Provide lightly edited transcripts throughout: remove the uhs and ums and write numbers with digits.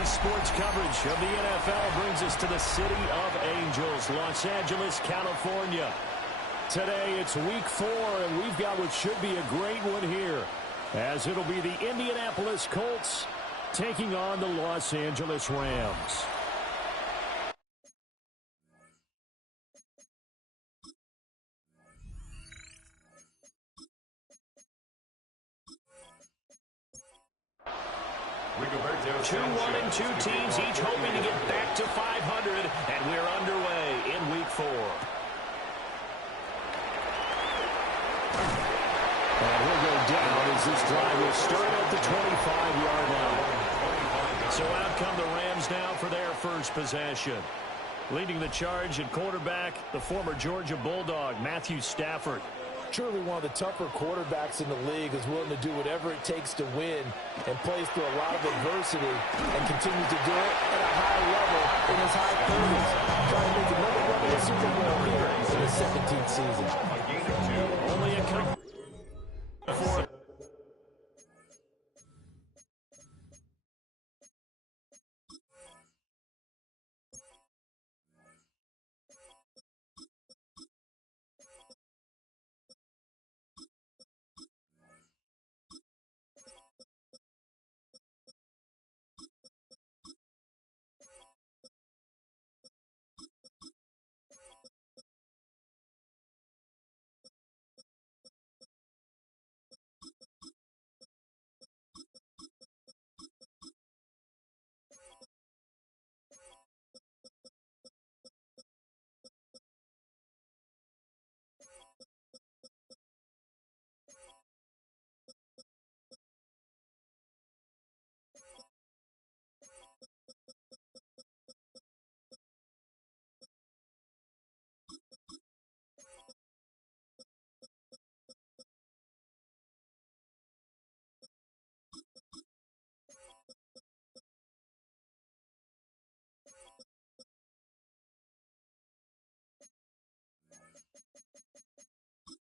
Today's sports coverage of the NFL brings us to the City of Angels, Los Angeles, California. Today it's week 4, and we've got what should be a great one here, as it'll be the Indianapolis Colts taking on the Los Angeles Rams. Two 1-2 teams, each hoping to get back to 500, and we're underway in week 4. And he'll go down as this drive will start at the 25-yard line. So out come the Rams now for their first possession. Leading the charge at quarterback, the former Georgia Bulldog, Matthew Stafford. Truly one of the tougher quarterbacks in the league, is willing to do whatever it takes to win and plays through a lot of adversity and continues to do it at a high level in his high 30s. Trying to make another run in the Super Bowl here in his 17th season. Only a couple.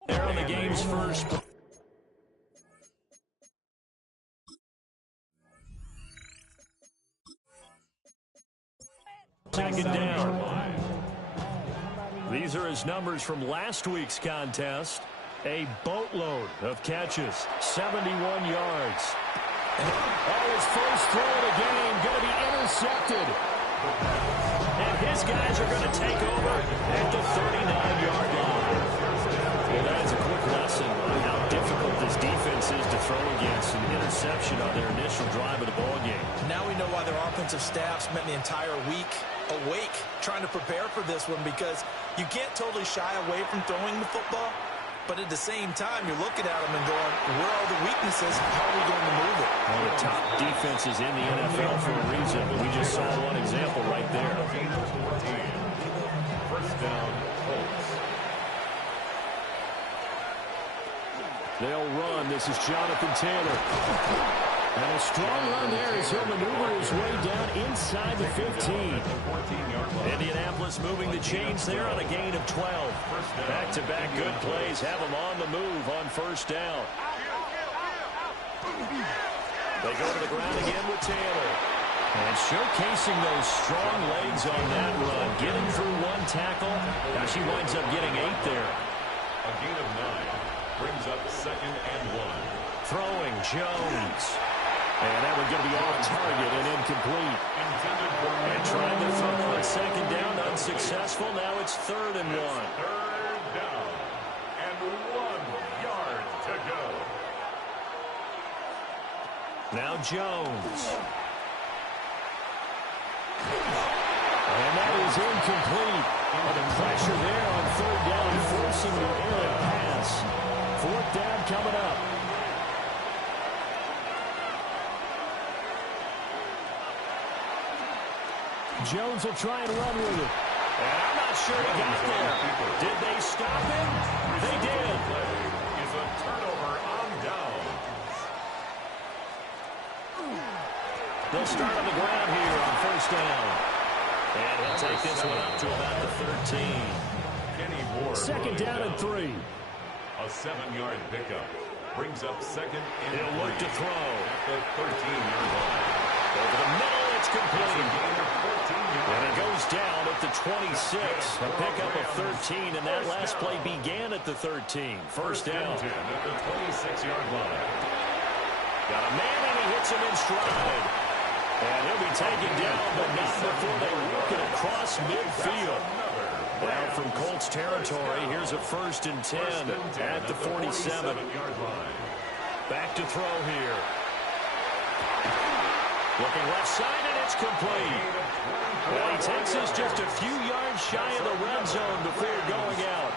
They're on the game's first. Second down. These are his numbers from last week's contest. A boatload of catches, 71 yards. Oh, his first throw of the game going to be intercepted. And his guys are going to take over at the 39-yard line. Well, that's a quick lesson on how difficult this defense is to throw against. An interception on their initial drive of the ballgame. Now we know why their offensive staff spent the entire week awake trying to prepare for this one, because you can't totally shy away from throwing the football, but at the same time, you're looking at them and going, where are the weaknesses? How are we going to move it? One of the top defenses in the NFL for a reason. We just saw one example right there. First down, Colts. They'll run. This is Jonathan Taylor. And a strong run there as he'll maneuver his way down inside the 15. Indianapolis moving the chains there on a gain of 12. Back-to-back good plays have them on the move on first down. They go to the ground again with Taylor. And showcasing those strong legs on that run. Getting through one tackle. Now she winds up getting 8 there. A gain of 9 brings up 2nd and 1. Throwing Jones. And that one going to be off target and incomplete. And trying to throw on second down, unsuccessful. Now it's 3rd and 1. 3rd down and 1 yard to go. Now Jones. And that is incomplete. The pressure there on 3rd down, forcing the errant pass. 4th down coming up. Jones will try and run with it. And I'm not sure he got there. Did they stop him? They did. Is a turnover on downs. They'll start on the ground here on first down. And he'll take this one up to about the 13. Kenny Ward. 2nd down and 3. A 7-yard pickup brings up 2nd and 3. He'll look to throw. At the 13-yard line. Over the middle, it's complete. And it goes down at the 26. A pickup of 13, and that last play began at the 13. First down. At the 26-yard line. Got a man, and he hits him in stride. And he'll be taken down, but not before they work it across midfield. Now from Colts territory, here's a 1st and 10 at the 47. Back to throw here. Looking left side, and it's complete. Well, he takes us just a few yards shy of the red zone before going out.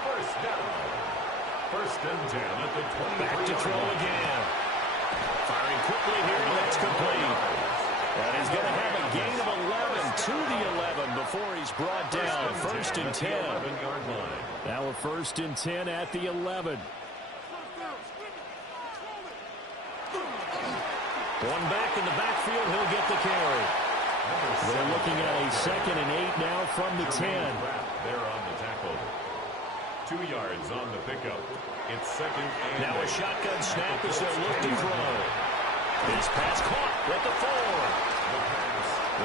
First and 10 at the 20. Back to throw again. Firing quickly here, and that's complete. And he's going to have a gain of 11 to the 11 before he's brought down. 1st and 10. Now a 1st and 10 at the 11. One back in the backfield, he'll get the carry. They're looking at a 2nd and 8 now from the 10. They're on the tackle. 2 yards on the pickup. It's 2nd and now a shotgun snap as they look to throw. This pass caught at the 4.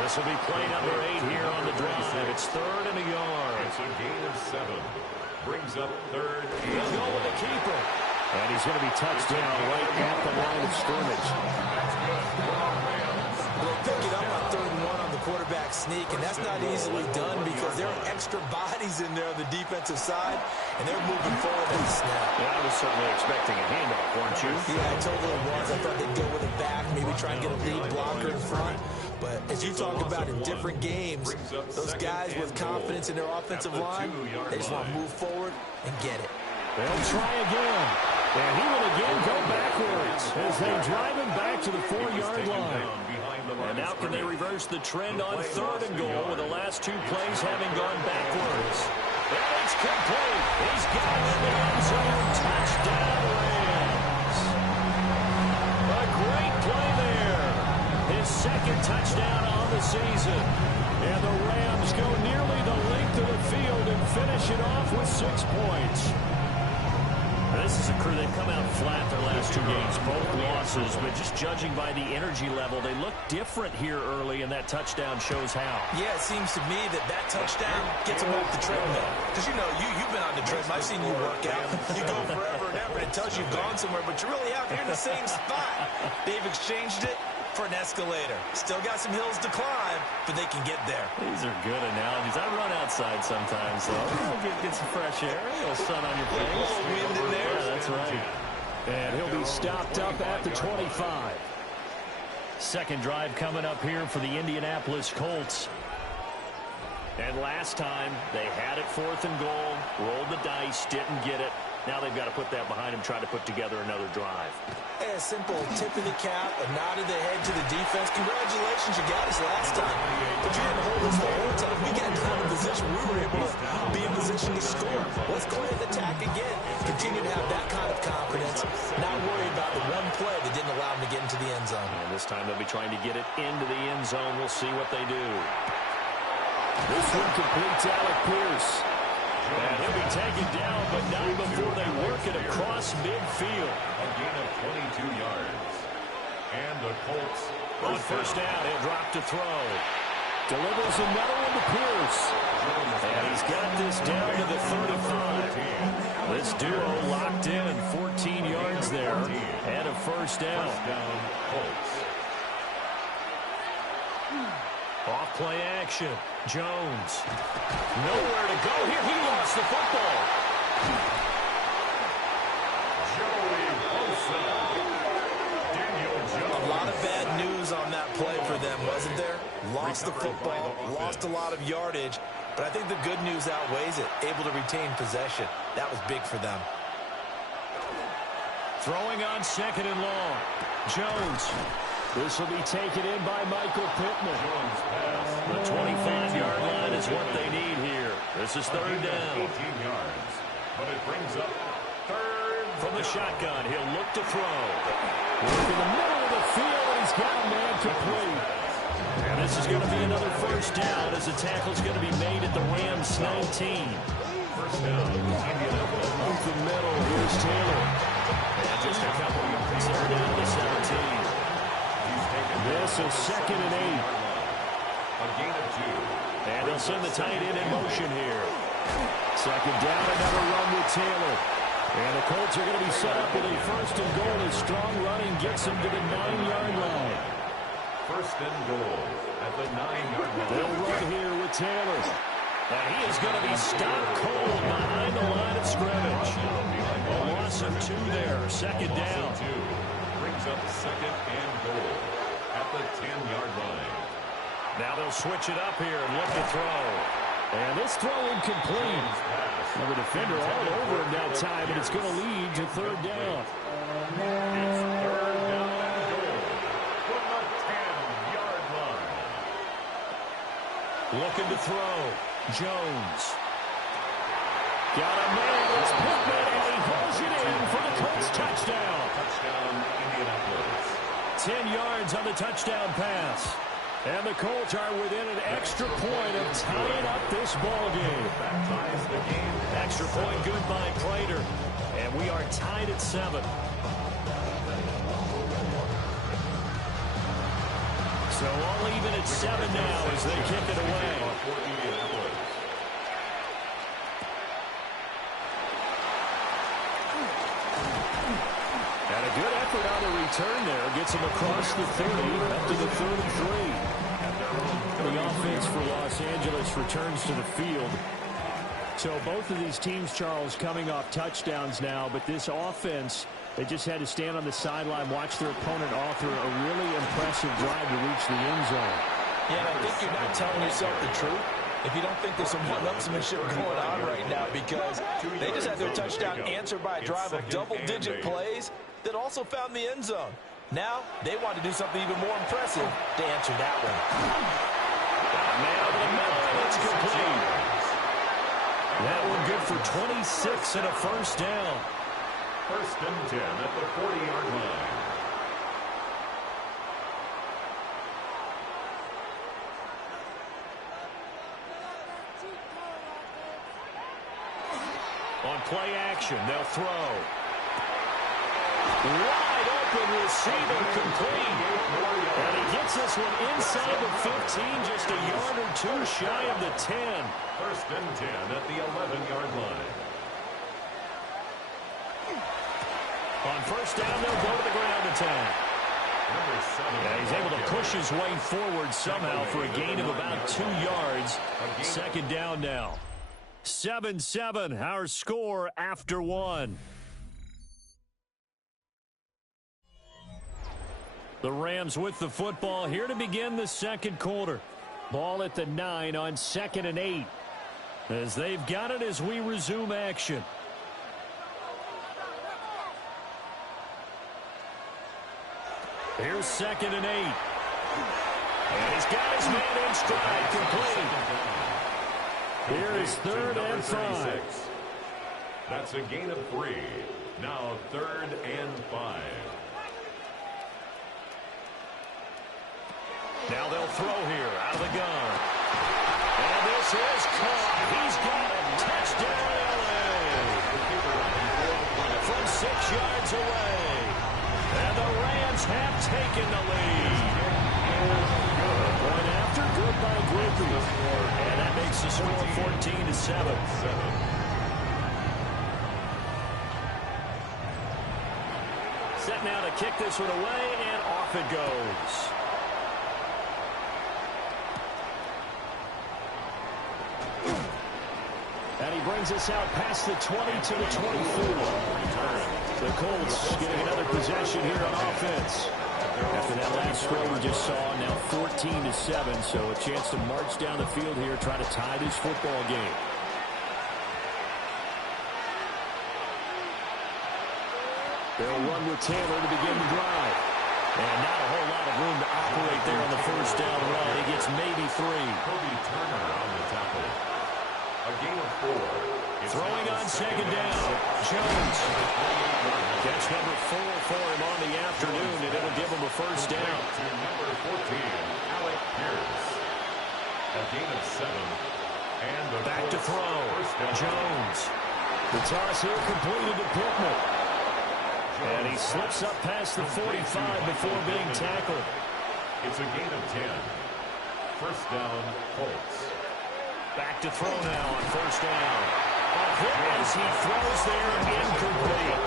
This will be play number 8 here on the drive. It's 3rd and a yard. It's a gain of 7. Brings up 3rd. He'll go with the keeper. And he's going to be touched down right at the line of scrimmage. They'll pick it up on 3rd and 1 on the quarterback sneak, and that's not easily done because there are extra bodies in there on the defensive side, and they're moving forward at the snap. Yeah, I was certainly expecting a handoff, weren't you? Yeah, I totally was. I thought they'd go with it back, maybe try and get a lead blocker in front. But as you talk about in different games, those guys with confidence in their offensive line, they just want to move forward and get it. They'll try again. And he will again go backwards as they drive him back to the 4-yard line. And now can they reverse the trend on 3rd and goal with the last 2 plays having gone backwards? And it's complete. He's got it in the end zone. Touchdown, Rams. A great play there. His 2nd touchdown on the season. And the Rams go nearly the length of the field and finish it off with 6 points. This is a crew, they've come out flat their last 2 games, both losses, but just judging by the energy level, they look different here early, and that touchdown shows how. Yeah, it seems to me that touchdown gets them off the treadmill. Because, you know, you've been on the treadmill. I've seen you work out. You go forever and ever. It tells you've gone somewhere, but you're really out here in the same spot. They've exchanged it for an escalator. Still got some hills to climb, but they can get there. These are good analogies. I run outside sometimes, so get some fresh air, a little sun on your face. A little wind in there. Yeah, that's right. And he'll be stopped up at the 25. 2nd drive coming up here for the Indianapolis Colts. And last time, they had it 4th and goal, rolled the dice, didn't get it. Now they've got to put that behind them, try to put together another drive. A simple tip of the cap, a nod of the head to the defense. Congratulations, you got us last time. But you didn't hold us the whole time. We got out of position. We were able to be in position to score. Let's go ahead and attack again. Continue to have that kind of confidence. Not worry about the one play that didn't allow them to get into the end zone. And this time they'll be trying to get it into the end zone. We'll see what they do. This one completes Alec Pierce. And he'll be taken down, but not before they work it across midfield. A gain of 22 yards. And the Colts on 1st down, he'll drop to throw. Delivers another one to Pierce. And he's got this down to the 35. This duo locked in, 14 yards there, and a 1st down. Colts. Off play action. Jones. Nowhere to go here. He lost the football. A lot of bad news on that play for them, wasn't there? Lost the football, lost a lot of yardage, but I think the good news outweighs it. Able to retain possession. That was big for them. Throwing on 2nd and long. Jones. This will be taken in by Michael Pittman. The 25-yard line is what they need here. This is 3rd down. 18 yards, but it brings up 3rd. From the shotgun, he'll look to throw. Work in the middle of the field, and he's got a man complete. And this is going to be another 1st down as the tackle's going to be made at the Rams 19. 1st down. Up the middle, here's Taylor. And just a couple yards there down to the 17. This is 2nd and 8. A gain of 2. And they'll send the tight end in motion here. Second down, another run with Taylor. And the Colts are going to be set up with a first and goal as strong running gets them to the 9-yard line. First and goal at the 9-yard line. They'll run here with Taylor. And he is going to be stopped cold behind the line of scrimmage. A loss of 2 there. Second down. 2 brings up second and goal at the 10-yard line. Now they'll switch it up here and look to throw. And this throw incomplete. Now the defender all over him that time, and it's going to lead to third down. It's third down and goal from the 10-yard line. Looking to throw. Jones. Got a man. It's Pittman, and he hauls it in for the Colts touchdown. Touchdown, Indianapolis. 10 yards on the touchdown pass. And the Colts are within an extra point of tying up this ball game. That ties the game. Extra point good by Prater. And we are tied at 7. So all even at 7 now as they kick it away. And a good effort on the return there. Gets him across the 30, up to the 33. The offense for Los Angeles returns to the field. So both of these teams, Charles, coming off touchdowns now, but this offense, they just had to stand on the sideline, watch their opponent author a really impressive drive to reach the end zone. Yeah, and I think you're not telling yourself the truth if you don't think there's some one-upsmanship going on right now, because they just had their touchdown answered by a drive of double-digit plays that also found the end zone. Now they want to do something even more impressive to answer that one. Man over the middle, and it's complete. That one good for 26 and a first down. First and 10 at the 40-yard line. On play action, they'll throw. Wide open receiver complete. And he gets this one inside the 15, just a yard or 2 shy of the 10. First and 10 at the 11-yard line. On first down, they'll go to the ground attack. And he's able to push his way forward somehow for a gain of about 2 yards. Second down now. 7-7, our score after 1. The Rams with the football here to begin the second quarter. Ball at the 9 on 2nd and 8. As they've got it as we resume action. Here's 2nd and 8. And he's got his man in stride, complete. Here is 3rd and 5. That's a gain of 3. Now 3rd and 5. Now they'll throw here out of the gun. And this is caught. He's got a touchdown, LA. From 6 yards away. And the Rams have taken the lead. Point after, good by Griffey. And that makes the score 14-7. Set now to kick this one away, and off it goes. And he brings us out past the 20 to the 24. The Colts getting another possession here on offense. After that last score we just saw, now 14-7, so a chance to march down the field here, try to tie this football game. They'll run with Taylor to begin the drive. And not a whole lot of room to operate there on the first down run. He gets maybe 3. Kobe Turner on the tackle. A gain of 4. Throwing on 2nd down. Jones. Catch number 4 for him on the afternoon, and it'll give him a first down. To number 14, Alec Pierce. A gain of 7. And the Back to throw. Jones. The toss here completed to Pittman. And he slips up past the 45 before being tackled. It's a gain of 10. First down, Colts. Back to throw now on first down. A hit as he throws there, incomplete.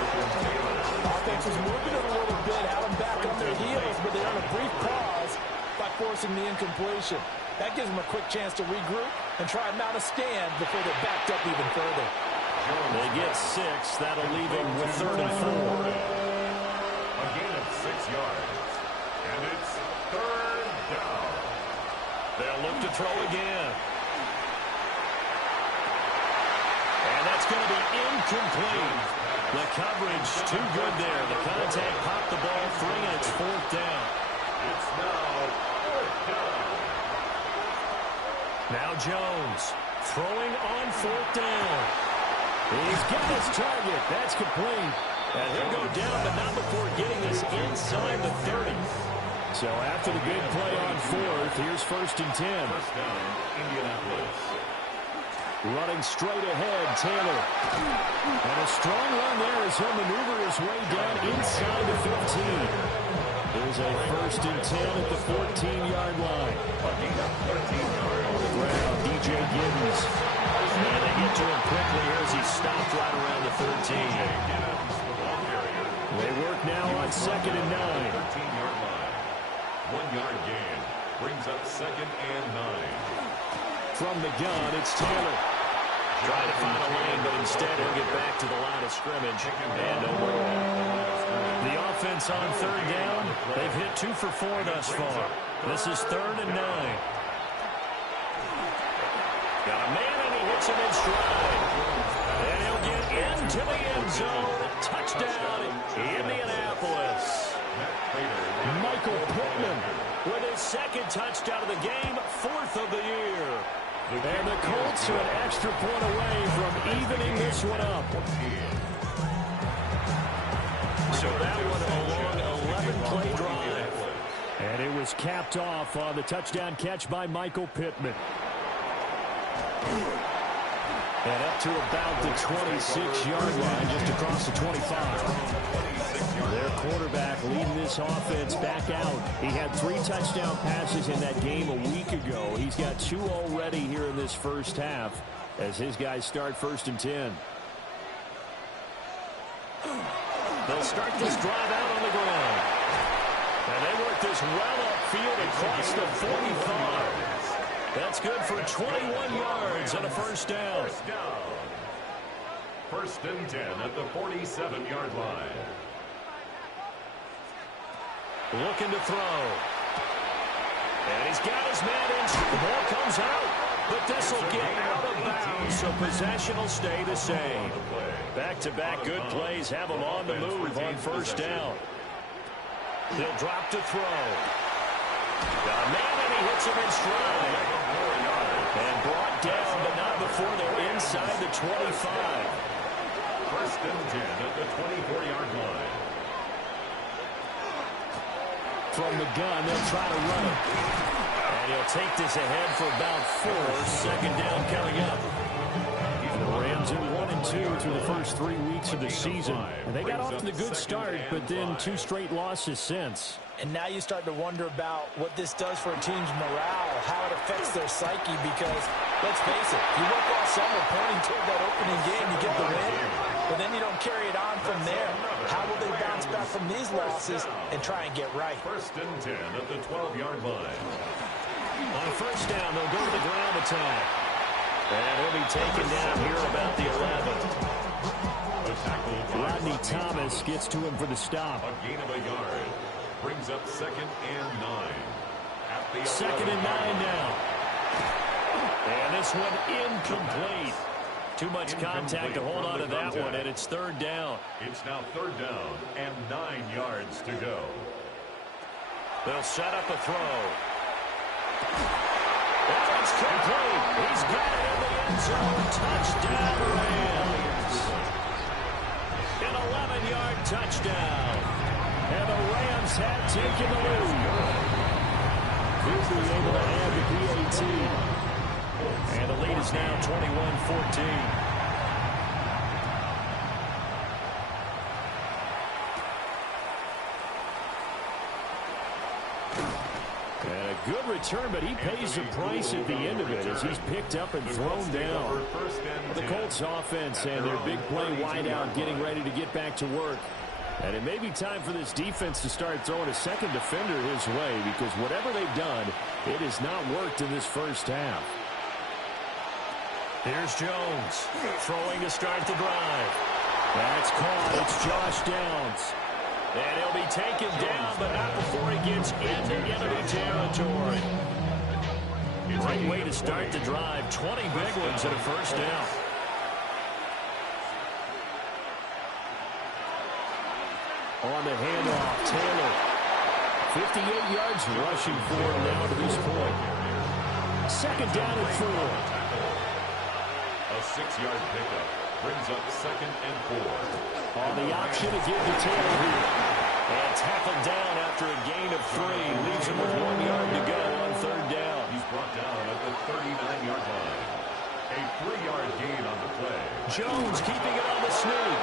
Offense was moving it a little bit, had them back on their heels, but they're on a brief pause by forcing the incompletion. That gives them a quick chance to regroup and try and mount a stand before they're backed up even further. They get 6. That'll leave him with 3rd and 4. A gain of 6 yards. And it's 3rd down. They'll look to throw again. And that's going to be incomplete. The coverage too good there. The contact popped the ball free, and it's 4th down. It's now 4th down. Now Jones throwing on 4th down. He's got his target. That's complete. And he'll go down, but not before getting this inside the 30. So after the big play on 4th, here's 1st and 10. First down, Indianapolis. Running straight ahead, Taylor. And a strong run there as he'll maneuver his way down inside the 15. There's a 1st and 10 at the 14-yard line. A gain of 13 yards. On the ground, DJ Giddens. And they get to him quickly here as he stopped right around the 13. They work now on 2nd and 9. 13-yard line. 1-yard gain. Brings up 2nd and 9. From the gun, it's Taylor. Trying to find a lane, but instead he'll get back to the line of scrimmage. And over. The offense on 3rd down. They've hit 2 for 4 thus far. This is 3rd and 9. Got a man, and he hits him in stride. And he'll get into the end zone. Touchdown, Indianapolis. Michael Pittman with his 2nd touchdown of the game, 4th of the year. And the Colts are an extra point away from evening this one up. So that one a long 11-play drive. And it was capped off on the touchdown catch by Michael Pittman. And up to about the 26-yard line, just across the 25. Their quarterback leading this offense back out. He had 3 touchdown passes in that game a week ago. He's got 2 already here in this first half as his guys start 1st and 10. They'll start this drive out on the ground. And they work this well upfield across the 45. That's good for 21 yards and a 1st down. 1st and 10 at the 47-yard line. Looking to throw. And he's got his man in. The ball comes out. But this will get out of bounds, so possession will stay the same. Back-to-back good plays have him on the move on 1st down. He'll drop to throw. Got a man, and he hits him in stride. And brought down, but not before they're inside the 25. 1st and 10 at the 24-yard line. From the gun, they'll try to run it. And he'll take this ahead for about 4. 2nd down coming up. The Rams in 1-2 through the first 3 weeks of the season. And they got off to the good start, but then 2 straight losses since. And now you start to wonder about what this does for a team's morale, how it affects their psyche, because, let's face it, you work all summer pointing toward that opening game, you get the win, but then you don't carry it on from there. How will they bounce back from these losses and try and get right? 1st and 10 at the 12-yard line. On 1st down, they'll go to the ground attack. And he'll be taken down here about the 11. Rodney Thomas gets to him for the stop. A gain of a yard. Brings up 2nd and 9. At the 2nd and 9 now. And this one incomplete. Too much contact to hold on to that one, and it's 3rd down. It's now 3rd down and 9 yards to go. They'll set up a throw. And it's complete. He's got it in the end zone. Touchdown, Rams. An 11-yard touchdown. And the Rams have taken the lead. Quickly able to add the PAT. And the lead is now 21-14. And a good return, but he pays the price at the end of it as he's picked up and thrown down. The Colts offense and their big play wideout getting ready to get back to work. And it may be time for this defense to start throwing a second defender his way, because whatever they've done, it has not worked in this first half. Here's Jones throwing to start the drive. That's caught. It's Josh Downs. And he'll be taken down, but not before he gets into enemy territory. Great way to start the drive. 20 big ones and a first down. On the handoff, Taylor. 58 yards rushing for him now to this point. Second down and 4. A 6-yard pickup brings up 2nd and 4. On the option to give to Taylor here. And tackled down after a gain of 3. Leaves him with 1 yard to go on third down. He's brought down at the 39-yard line. A 3-yard gain on the play. Jones keeping it on the sneak.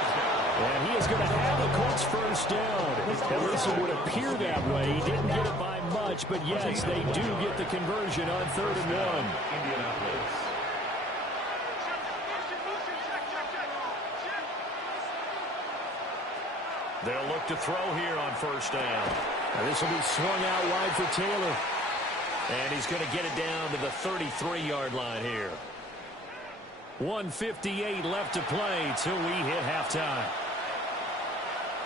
And he is going to have the Colts first down. At least it would appear that way. He didn't get it by much, but yes, they do get the conversion on 3rd and 1. Indianapolis. They'll look to throw here on first down. Now this will be swung out wide for Taylor. And he's going to get it down to the 33-yard line here. 1:58 left to play till we hit halftime.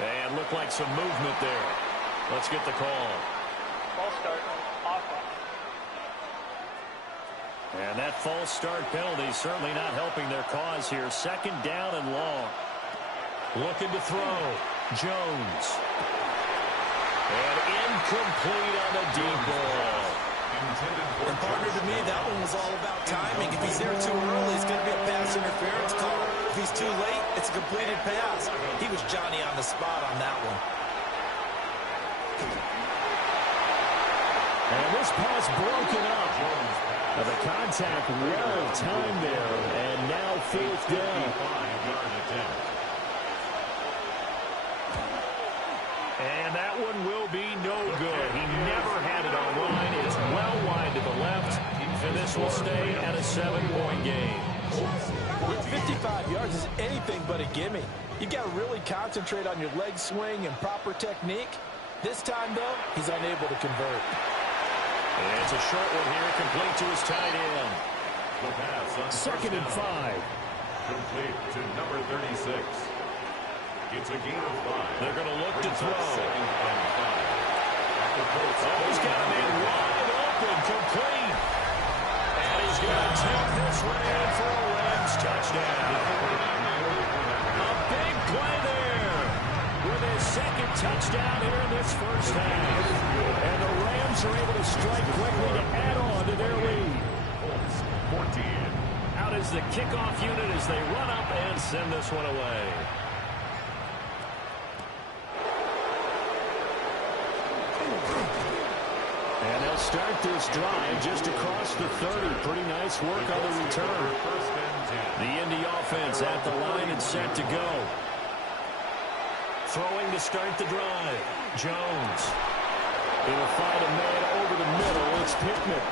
And look like some movement there. Let's get the call. False start. Offense. And that false start penalty certainly not helping their cause here. 2nd down and long. Looking to throw. Jones. And incomplete on the deep ball. And partner, to me, that one was all about timing. If he's there too early, it's going to be a pass interference call. If he's too late, it's a completed pass. He was Johnny on the spot on that one. And this pass broken up. The contact well timed there. And now 4th down. And that one will be no good. He never had it online. It's well wide to the left. And this will stay at a 7-point game. 55 yards is anything but a gimme. You got to really concentrate on your leg swing and proper technique. This time, though, he's unable to convert. And it's a short one here, complete to his tight end. 2nd and 5. Complete to number 36. It's a gain of 5. They're going to look to throw. 2nd and 5. He's got a man wide open, complete. And he's going to take this one in for a Rams touchdown. A big play there with his 2nd touchdown here in this first half. And the Rams are able to strike quickly to add on to their lead. 14. Out is the kickoff unit as they run up and send this one away. And they'll start this drive just across the 30. Pretty nice work on the return. The Indy offense at the line and set to go. Throwing to start the drive. Jones. He'll find a man over the middle. It's Pittman.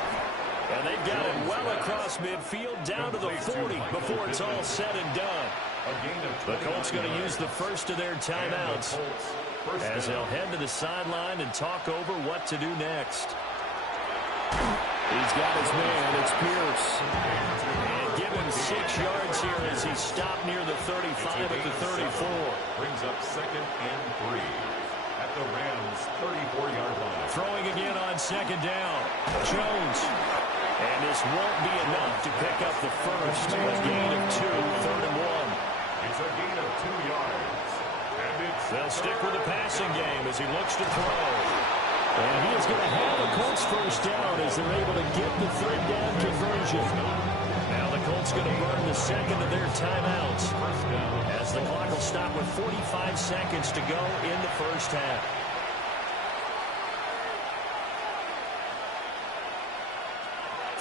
And they've got him well across midfield down to the 40 before it's all said and done. The Colts going to use the first of their timeouts as they'll head to the sideline and talk over what to do next. He's got his man. It's Pierce. And give him 6 yards here as he stopped near the 35 at the 34. Brings up 2nd and 3 at the Rams' 34-yard line. Throwing again on 2nd down. Jones. And this won't be enough to pick up the first. A gain of 2, 3rd and 1. It's a gain of 2 yards. And they'll stick with the passing game as he looks to throw. And he is going to have the Colts first down as they're able to get the 3rd down conversion. Now the Colts going to burn the 2nd of their timeouts as the clock will stop with 45 seconds to go in the first half.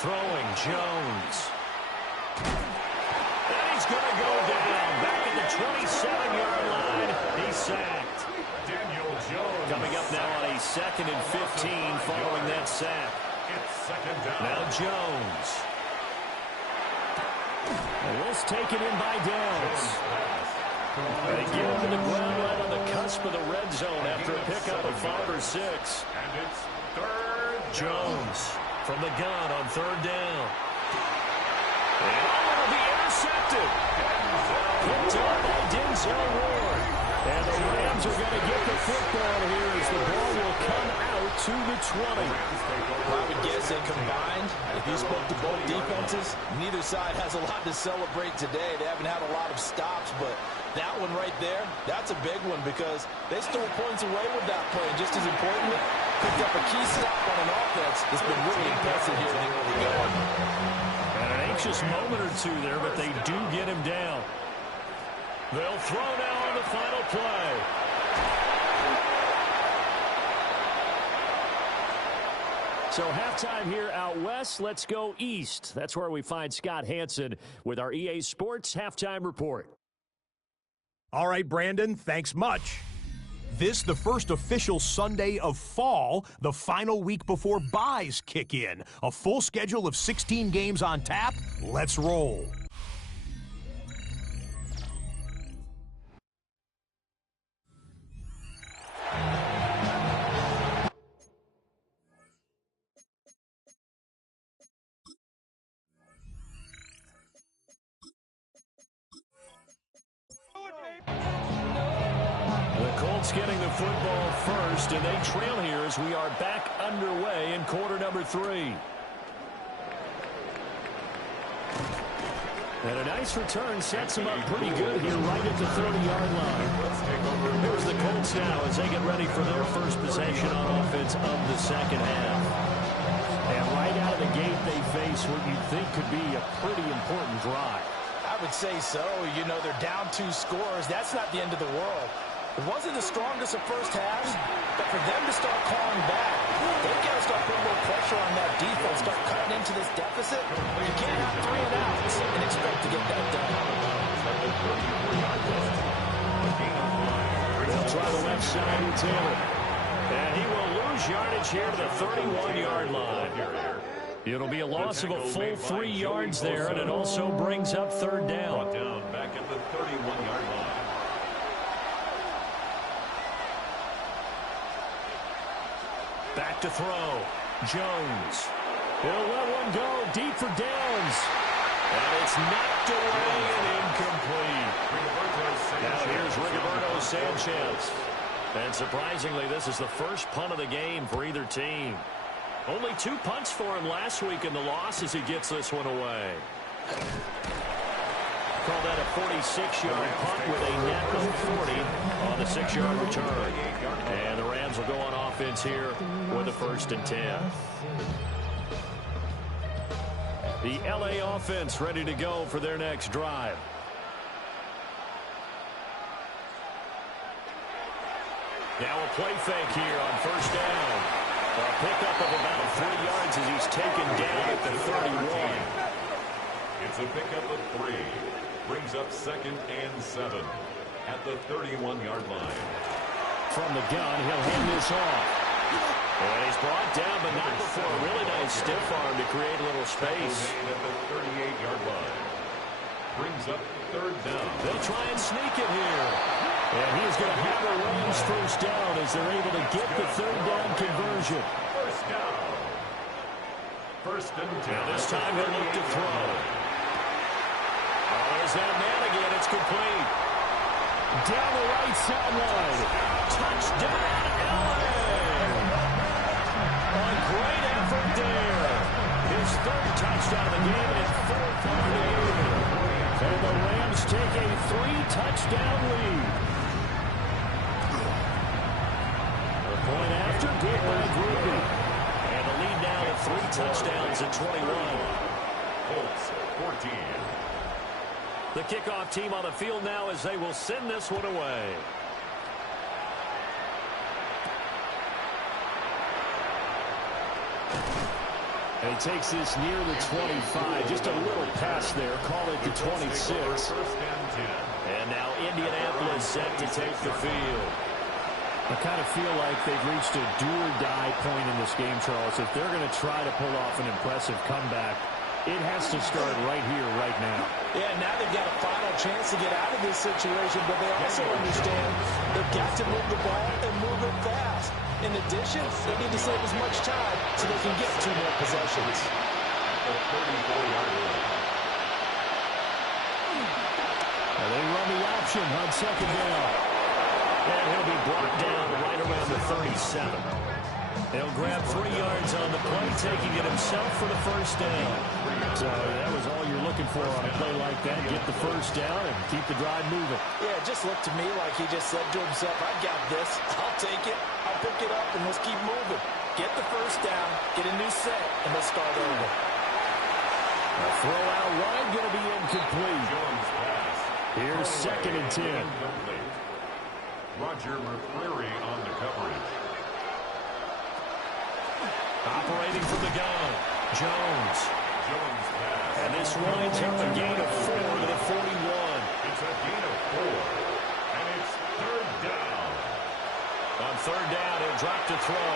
Throwing Jones. And he's going to go down back at the 27-yard line. He's sacked. Daniel Jones. Coming up now on a 2nd and 15 following that sack. Jones. And this taken in by Downs. They get him to the ground right on the cusp of the red zone after a pickup of 5 or 6. And it's third Jones from the gun on third down. And it'll be intercepted. Picked up by Denzel Ward. And the Rams are going to get the football here as the ball will come out to the 20. I would guess that combined, if you spoke to both defenses, neither side has a lot to celebrate today. They haven't had a lot of stops, but that one right there, that's a big one because they stole points away with that play. And just as importantly, picked up a key stop on an offense that's been really impressive here in the early going. And an anxious moment or two there, but they do get him down. They'll throw now on the final play. So halftime here out west. Let's go east. That's where we find Scott Hansen with our EA Sports Halftime Report. All right, Brandon, thanks much. This, the first official Sunday of fall, the final week before byes kick in. A full schedule of 16 games on tap. Let's roll. Getting the football first, and they trail here as we are back underway in quarter number 3. And a nice return sets them up pretty good here right at the 30-yard line. Here's the Colts now as they get ready for their first possession on offense of the second half. And right out of the gate, they face what you'd think could be a pretty important drive. I would say so. You know, they're down 2 scores. That's not the end of the world. It wasn't the strongest of first halves, but for them to start clawing back, they've got to start putting more pressure on that defense, start cutting into this deficit. You can't have 3 and outs and expect to get that done. They'll try the left side with Taylor. And he will lose yardage here to the 31-yard line. It'll be a loss of a full 3 yards there, and it also brings up third down. Back at the 31-yard line. Back to throw. Jones. He'll let one go deep for Downs. And it's knocked away and incomplete. Now here's Rigoberto Sanchez. And surprisingly, this is the first punt of the game for either team. Only 2 punts for him last week in the loss as he gets this one away. Call that a 46-yard punt with a net of 40 on the 6-yard return. And the Rams will go on offense here with a 1st and 10. The LA offense ready to go for their next drive. Now a play fake here on 1st down. A pickup of about 3 yards as he's taken down at the 31. It's a pickup of 3. Brings up 2nd and 7 at the 31-yard line. From the gun, he'll hand this off. And he's brought down, but not before a really nice stiff arm to create a little space. At the 38-yard line. Brings up 3rd down. They'll try and sneak it here. And he's going to have a Rams 1st down as they're able to get the 3rd down conversion. 1st down. 1st and 10. Now this time he'll look to throw. There's that man again. It's complete. Down the right sideline. Touchdown, LA. A great effort there. His 3rd touchdown of the game and 4th of the year. And the Rams take a 3-touchdown lead. The point after, good by Gruby. And the lead now to 3 touchdowns at 21. Colts 14. The kickoff team on the field now as they will send this one away. And he takes this near the 25. Just a little pass there. Call it the 26. And now Indianapolis set to take the field. I kind of feel like they've reached a do-or-die point in this game, Charles. If they're going to try to pull off an impressive comeback, it has to start right here, right now. Yeah, now they've got a final chance to get out of this situation, but they also understand they've got to move the ball and move it fast. In addition, they need to save as much time so they can get 2 more possessions. The 34-yard line. They run the option on second down. And he'll be brought down right around the 37. He'll grab 3 yards on the play, taking it himself for the first down. So that was all you're looking for on a play like that. Get the first down and keep the drive moving. Yeah, it just looked to me like he just said to himself, I got this. I'll take it. I'll pick it up, and let's keep moving. Get the first down, get a new set, and let's start over. A throw out wide, going to be incomplete. Here's 2nd and 10. Roger McCreary on the coverage. Operating from the gun, Jones. Jones pass. And this winds up a gain of 4 to the 41. It's a gain of 4. And it's 3rd down. On 3rd down, he'll drop to throw.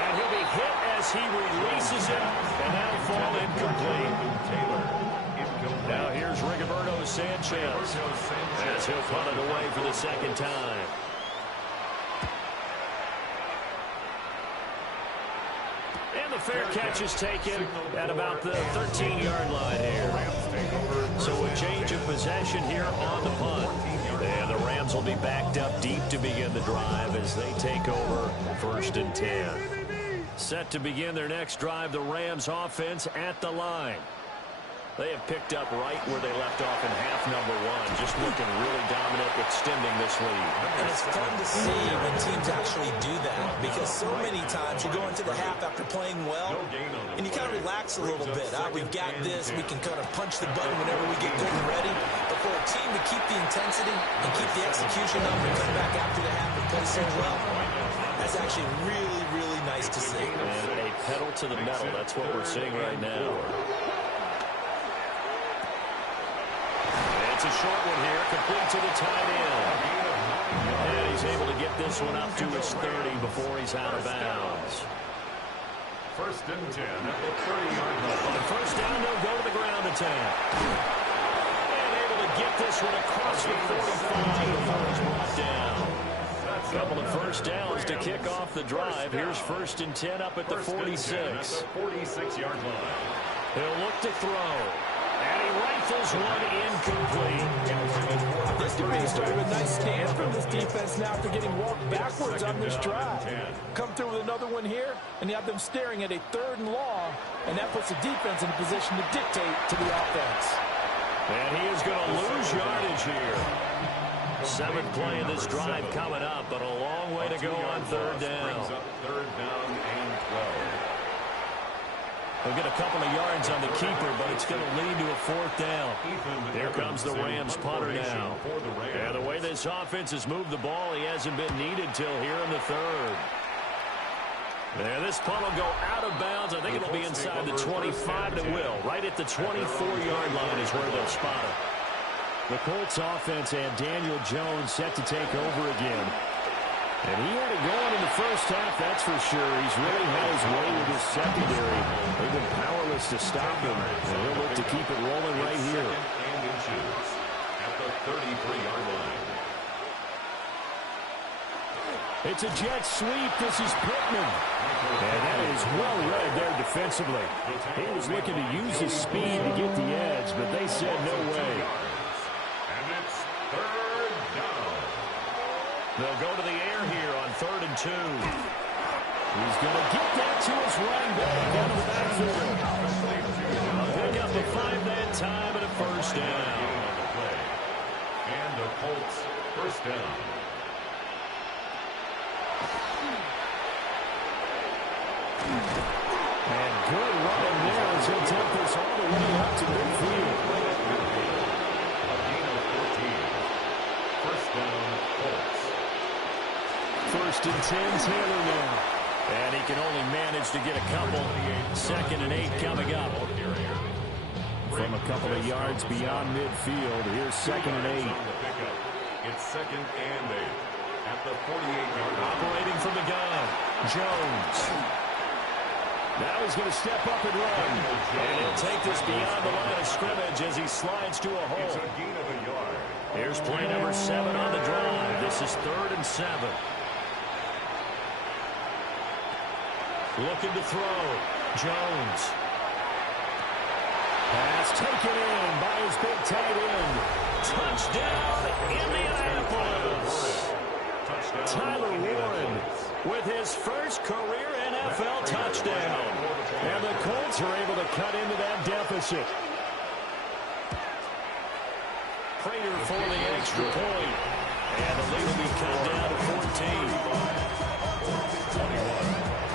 And he'll be hit as he releases it. And that'll fall incomplete. Taylor. Now here's Rigoberto Sanchez. As he'll punt it away for the 2nd time. And the fair catch is taken at about the 13-yard line here. So a change of possession here on the punt. And the Rams will be backed up deep to begin the drive as they take over 1st and 10. Set to begin their next drive, the Rams offense at the line. They have picked up right where they left off in half number 1, just looking really dominant, extending this lead. And it's fun to see when teams actually do that, because so many times you go into the half after playing well, and you kind of relax a little bit. We've got this. We can kind of punch the button whenever we get good and ready. But for a team to keep the intensity and keep the execution up and come back after the half and play so well, that's actually really, really nice to see. And a pedal to the metal. That's what we're seeing right now. It's a short one here, complete to the tight end. And he's able to get this one up to his 30 before he's out of bounds. 1st and 10 at the 30-yard line. On 1st down, they'll go to the ground attack. And able to get this one across the 45 before he's brought down. A couple of 1st downs to kick off the drive. Here's 1st and 10 up at the 46. 46-yard line. He'll look to throw. And he rifles one incomplete. This could be the start of a nice stand from this defense now after getting walked backwards on this drive. Come through with another one here, and you have them staring at a 3rd and long, and that puts the defense in a position to dictate to the offense. And he is going to lose yardage here. 7th play of this drive coming up, but a long way to go on 3rd down. Brings up 3rd down and 12. They'll get a couple of yards on the keeper, but it's going to lead to a 4th down. Here comes the Rams punter now. Yeah, the way this offense has moved the ball, he hasn't been needed till here in the 3rd. Yeah, this punt will go out of bounds. I think it'll be inside the 25, and it will. Right at the 24-yard line is where they'll spot it. The Colts offense had Daniel Jones set to take over again. And he had it going in the 1st half, that's for sure. He's really had his way with his secondary. They've been powerless to stop him, and he'll look to keep it rolling right here. And inches at the 33-yard line. It's a jet sweep. This is Pittman. And that is well read there defensively. He was looking to use his speed to get the edge, but they said no way. And it's 3rd down. They'll go to the air here on 3rd and 2. He's going to get that to his running back out of the backfield. Pick up a 5 that time and a 1st down. And the Colts 1st down. And good running there as he'll take this all the way up to midfield. A gain of 14. 1st down, Colts. 1st and 10, Taylor now. And he can only manage to get a couple. 2nd and 8 coming up. From a couple of yards beyond midfield, here's 2nd and 8. It's 2nd and 8. at the 48-yard line. Operating from the gun, Jones. Now he's going to step up and run. And he'll take this beyond the line of scrimmage as he slides to a hole. It's a gain of a yard. Here's play number 7 on the drive. This is 3rd and 7. Looking to throw. Jones. Pass taken in by his big tight end. Touchdown, Indianapolis. Tyler Warren with his first career NFL touchdown. And the Colts are able to cut into that deficit. Prater for the extra point. And the lead will be cut down to 14.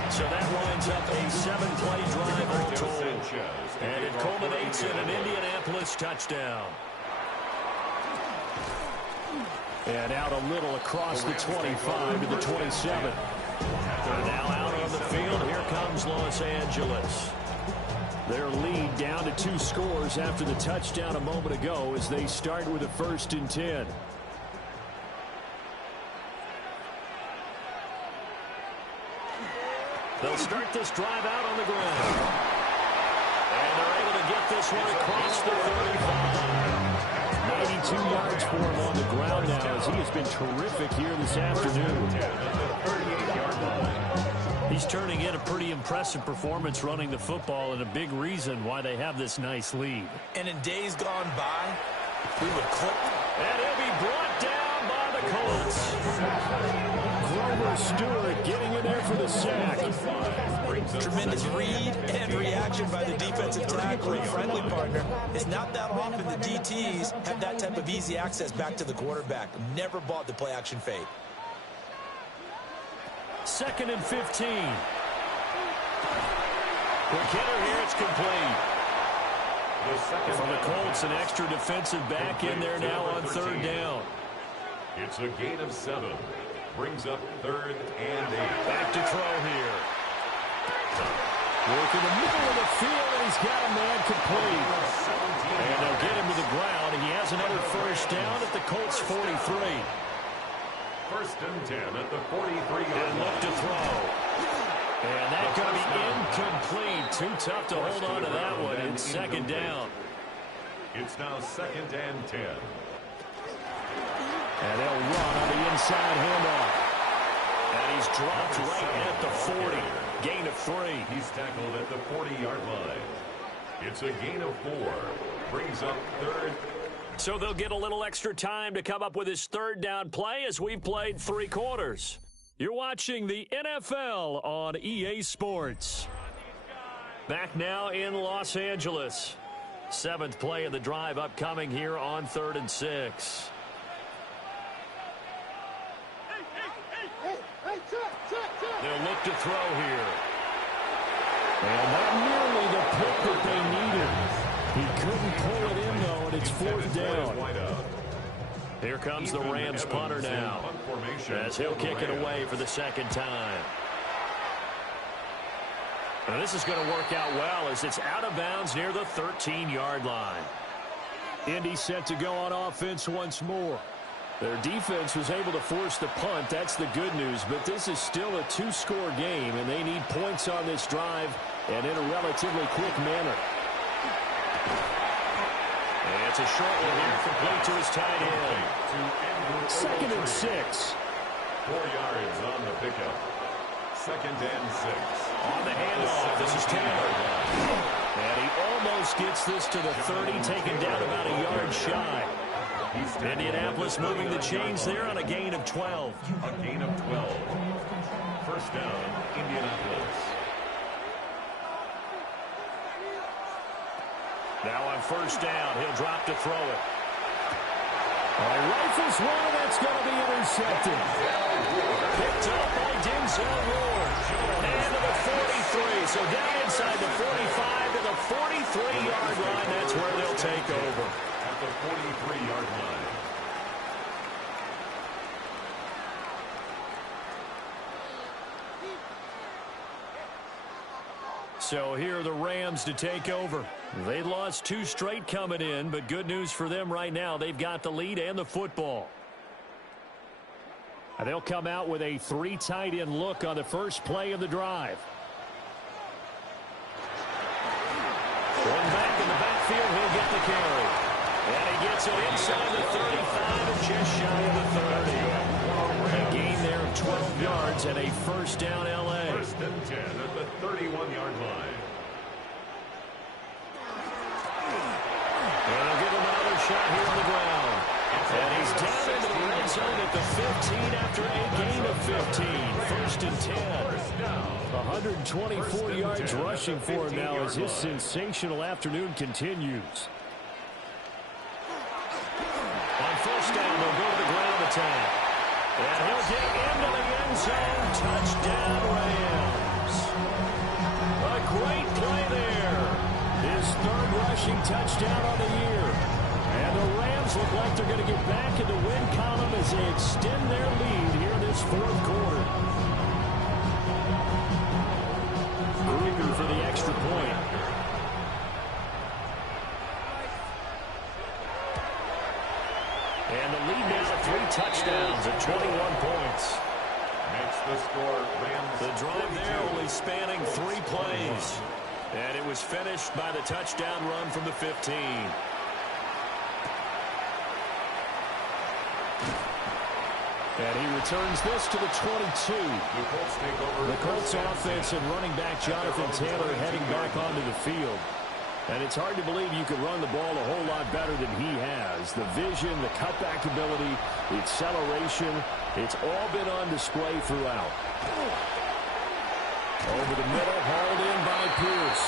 So that lines up a 7-play drive all told. And it culminates in an Indianapolis touchdown. And out a little across the 25 to the 27. And now out on the field, here comes Los Angeles. Their lead down to 2 scores after the touchdown a moment ago as they start with a 1st and 10. They'll start this drive out on the ground. And they're able to get this one across the 35. 92 yards for him on the ground now as he has been terrific here this afternoon. He's turning in a pretty impressive performance running the football and a big reason why they have this nice lead. And in days gone by, we would clip. And he'll be brought down by the Colts. Grover Stewart getting in there for the sack. Tremendous read and reaction by the defensive tackle and friendly partner. It's not that often the DTs have that type of easy access back to the quarterback. Never bought the play-action fade. 2nd and 15. Quick hitter here, it's complete. For the Colts, an extra defensive back in there now on 3rd down. It's a gain of 7. Brings up 3rd and 8. Back to throw here. Work in the middle of the field, and he's got a man complete. And they'll get him to the ground. He has another 1st down at the Colts 43. 1st and 10 at the 43-yard line. And look to throw. And that's going to be incomplete. Too tough to hold on to that one. It's 2nd down. It's now 2nd and 10. And they'll run on the inside handoff. And he's dropped right at the 40. Gain of 3. He's tackled at the 40-yard line. It's a gain of 4. Brings up 3rd. So they'll get a little extra time to come up with his 3rd down play as we've played 3 quarters. You're watching the NFL on EA Sports. Back now in Los Angeles. 7th play of the drive upcoming here on 3rd and 6. They'll look to throw here. And not nearly the pick that they needed. He couldn't pull it in, though, and it's 4th down. Here comes the Rams punter now, as he'll kick it away for the 2nd time. Now this is going to work out well as it's out of bounds near the 13-yard line. Indy set to go on offense once more. Their defense was able to force the punt. That's the good news, but this is still a 2-score game, and they need points on this drive and in a relatively quick manner. And it's a short one here, complete to his tight end. 2nd and 6. 4 yards on the pickup. 2nd and 6. On the handoff, this is Taylor. And he almost gets this to the 30, taken down about a yard shy. Indianapolis moving the chains there on a gain of 12. A gain of 12. 1st down, Indianapolis. Now on 1st down, he'll drop to throw it. Rifles one, and that's going to be intercepted. Picked up by Denzel Ward. And to the 43. So down inside the 45 to the 43-yard line. That's where they'll take over. At the 43-yard line. So here are the Rams to take over. They lost 2 straight coming in, but good news for them right now. They've got the lead and the football. They'll come out with a 3 tight end look on the first play of the drive. One back in the backfield, he'll get the carry. And he gets it inside the 35 and just shy of the 30. A gain there of 12 yards and a first down LA. First and 10 at the 31-yard line. And they'll give him another shot here on the ground. And he's down into the red zone at the 15 after a gain of 15. First and 10. 124 yards rushing for him now as his sensational afternoon continues. On first down, they'll go to the ground attack. And he'll get into the end zone. Touchdown, Rams. A great play there. His 3rd rushing touchdown on the year. And the Rams look like they're going to get back in the win column as they extend their lead here in this 4th quarter. Ruger for the extra point. And the lead now 3 touchdowns at 21 points. Makes the score Rams. The drive there only spanning 3 plays. And it was finished by the touchdown run from the 15. And he returns this to the 22. The Colts offense and running back Jonathan Taylor heading back onto the field. And it's hard to believe you could run the ball a whole lot better than he has. The vision, the cutback ability, the acceleration, it's all been on display throughout. Over the middle, hauled in by Pierce.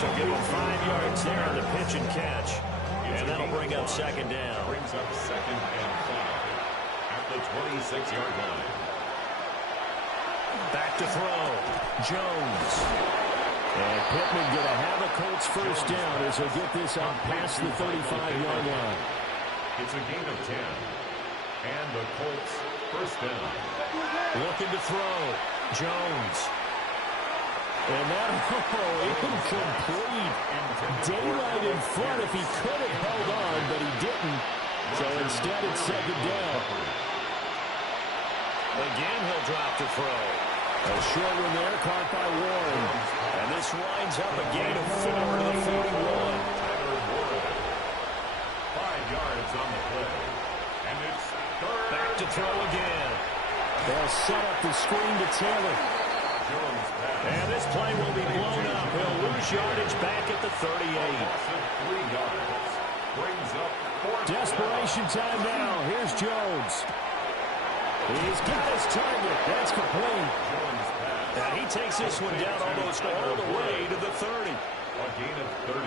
So give him 5 yards there on the pitch and catch. And that'll bring up second down. Brings up second and 5 at the 26-yard line. Back to throw. Jones. And Pittman going to have a Colts first down as they get this out past the 35-yard line. It's a gain of 10. And the Colts first down. Looking to throw. Jones. And that, incomplete. Daylight in front if he could have held on, but he didn't. So instead it's second down. Again he'll drop to throw. A short one there caught by Warren. And this winds up a gain of 4 to the 41. 5 yards on the play. And it's third. Back to throw again. They'll set up the screen to Taylor. And this play will be blown up. He'll lose yardage back at the 38. 3 yards. Brings up 4. Desperation time now. Here's Jones. He's got his target. That's complete. And he takes this one down almost all the way to the 30. A gain of 30.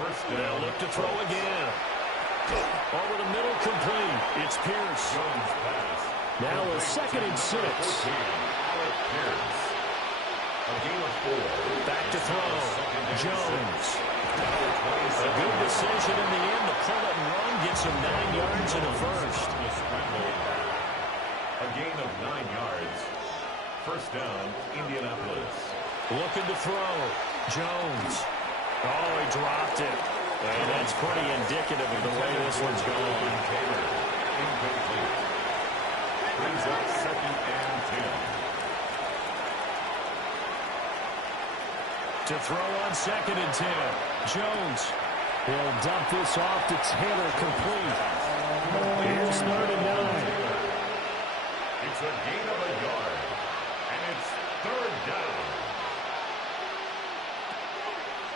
First down. They'll look to throw again. Over the middle, complete. It's Pierce. Jones pass. Now a 2nd and 6. Pierce. A gain of 4. Back to throw. Jones. A good decision in the end to pull it and run. Gets him 9 yards and a first. A gain of 9 yards. First down, Indianapolis. Looking to throw. Jones. Oh, he dropped it. And that's pretty indicative of the way this one's going. Incomplete. Brings up second and 10. To throw on 2nd and 10. Jones. He'll dump this off to Taylor, complete. Here's 3rd and 9. It's a gain of a yard. And it's 3rd down.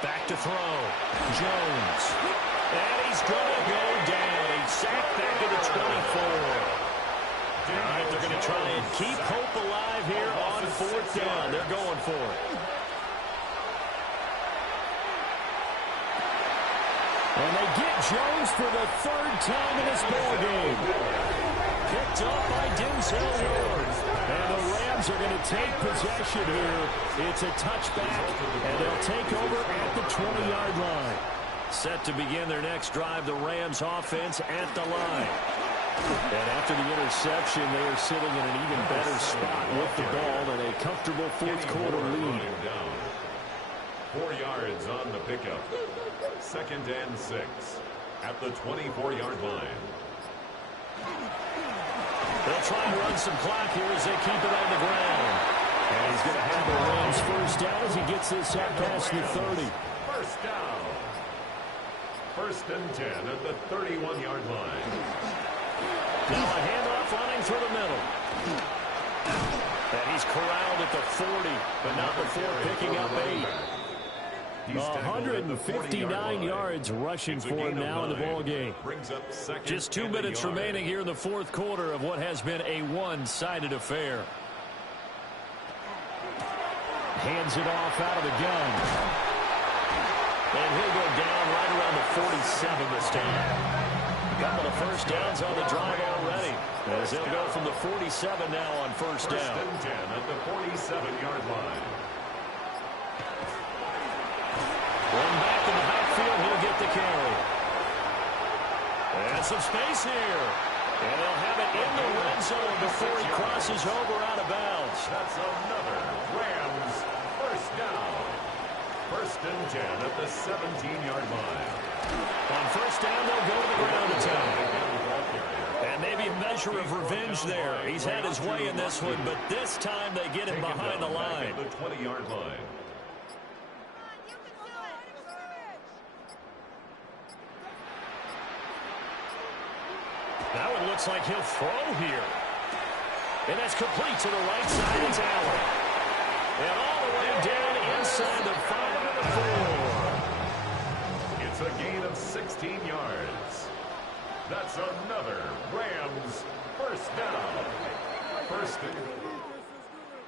Back to throw. Jones. And he's going to go down. He's sacked back at the 24. All right, they're going to try and keep hope alive here on 4th down. They're going for it. And they get Jones for the 3rd time in this ballgame. Picked up by Denzel Ward. And the Rams are going to take possession here. It's a touchback, and they'll take over at the 20-yard line. Set to begin their next drive, the Rams offense at the line. And after the interception, they are sitting in an even better spot with the ball and a comfortable 4th quarter lead. 4 yards on the pickup. 2nd and 6 at the 24-yard line. They'll try and run some clock here as they keep it on the ground. And he's going to have the Rams first down as he gets this up past the 30. First down. First and 10 at the 31-yard line. Now a handoff running through the middle. And he's corralled at the 40, but not before picking up 8. 159 yards rushing for him now in the ball game. Just 2 minutes remaining here in the fourth quarter of what has been a one-sided affair. Hands it off out of the gun. And he'll go down right around the 47 this time. A couple of first downs on the drive already, as they'll go from the 47 now on first down. First and 10 at the 47-yard line. One back in the backfield, he'll get the carry. And some space here. And they'll have it in the red zone before he crosses over out of bounds. That's another Rams first down. First and 10 at the 17-yard line. On first down, they'll go to the ground attack. And maybe a measure of revenge there. He's had his way in this one, but this time they get him behind the line. The 20-yard line. Now it looks like he'll throw here. And that's complete to the right side. It's Allen. And all the way down inside the 5 of the 4. It's a gain of 16 yards. That's another Rams first down. First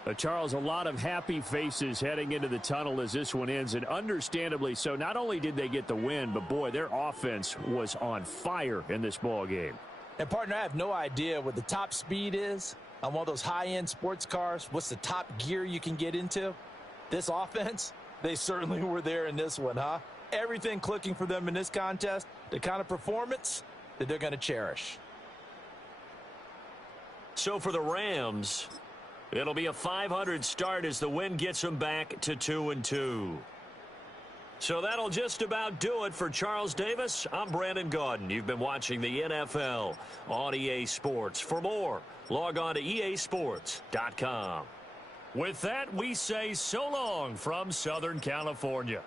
and... Charles, a lot of happy faces heading into the tunnel as this one ends, and understandably so. Not only did they get the win, but boy, their offense was on fire in this ball game. And, partner, I have no idea what the top speed is on one of those high-end sports cars. What's the top gear you can get into? This offense, they certainly were there in this one, huh? Everything clicking for them in this contest, the kind of performance that they're going to cherish. So for the Rams, it'll be a 500 start as the win gets them back to 2-2. So that'll just about do it for Charles Davis. I'm Brandon Gaudin. You've been watching the NFL on EA Sports. For more, log on to easports.com. With that, we say so long from Southern California.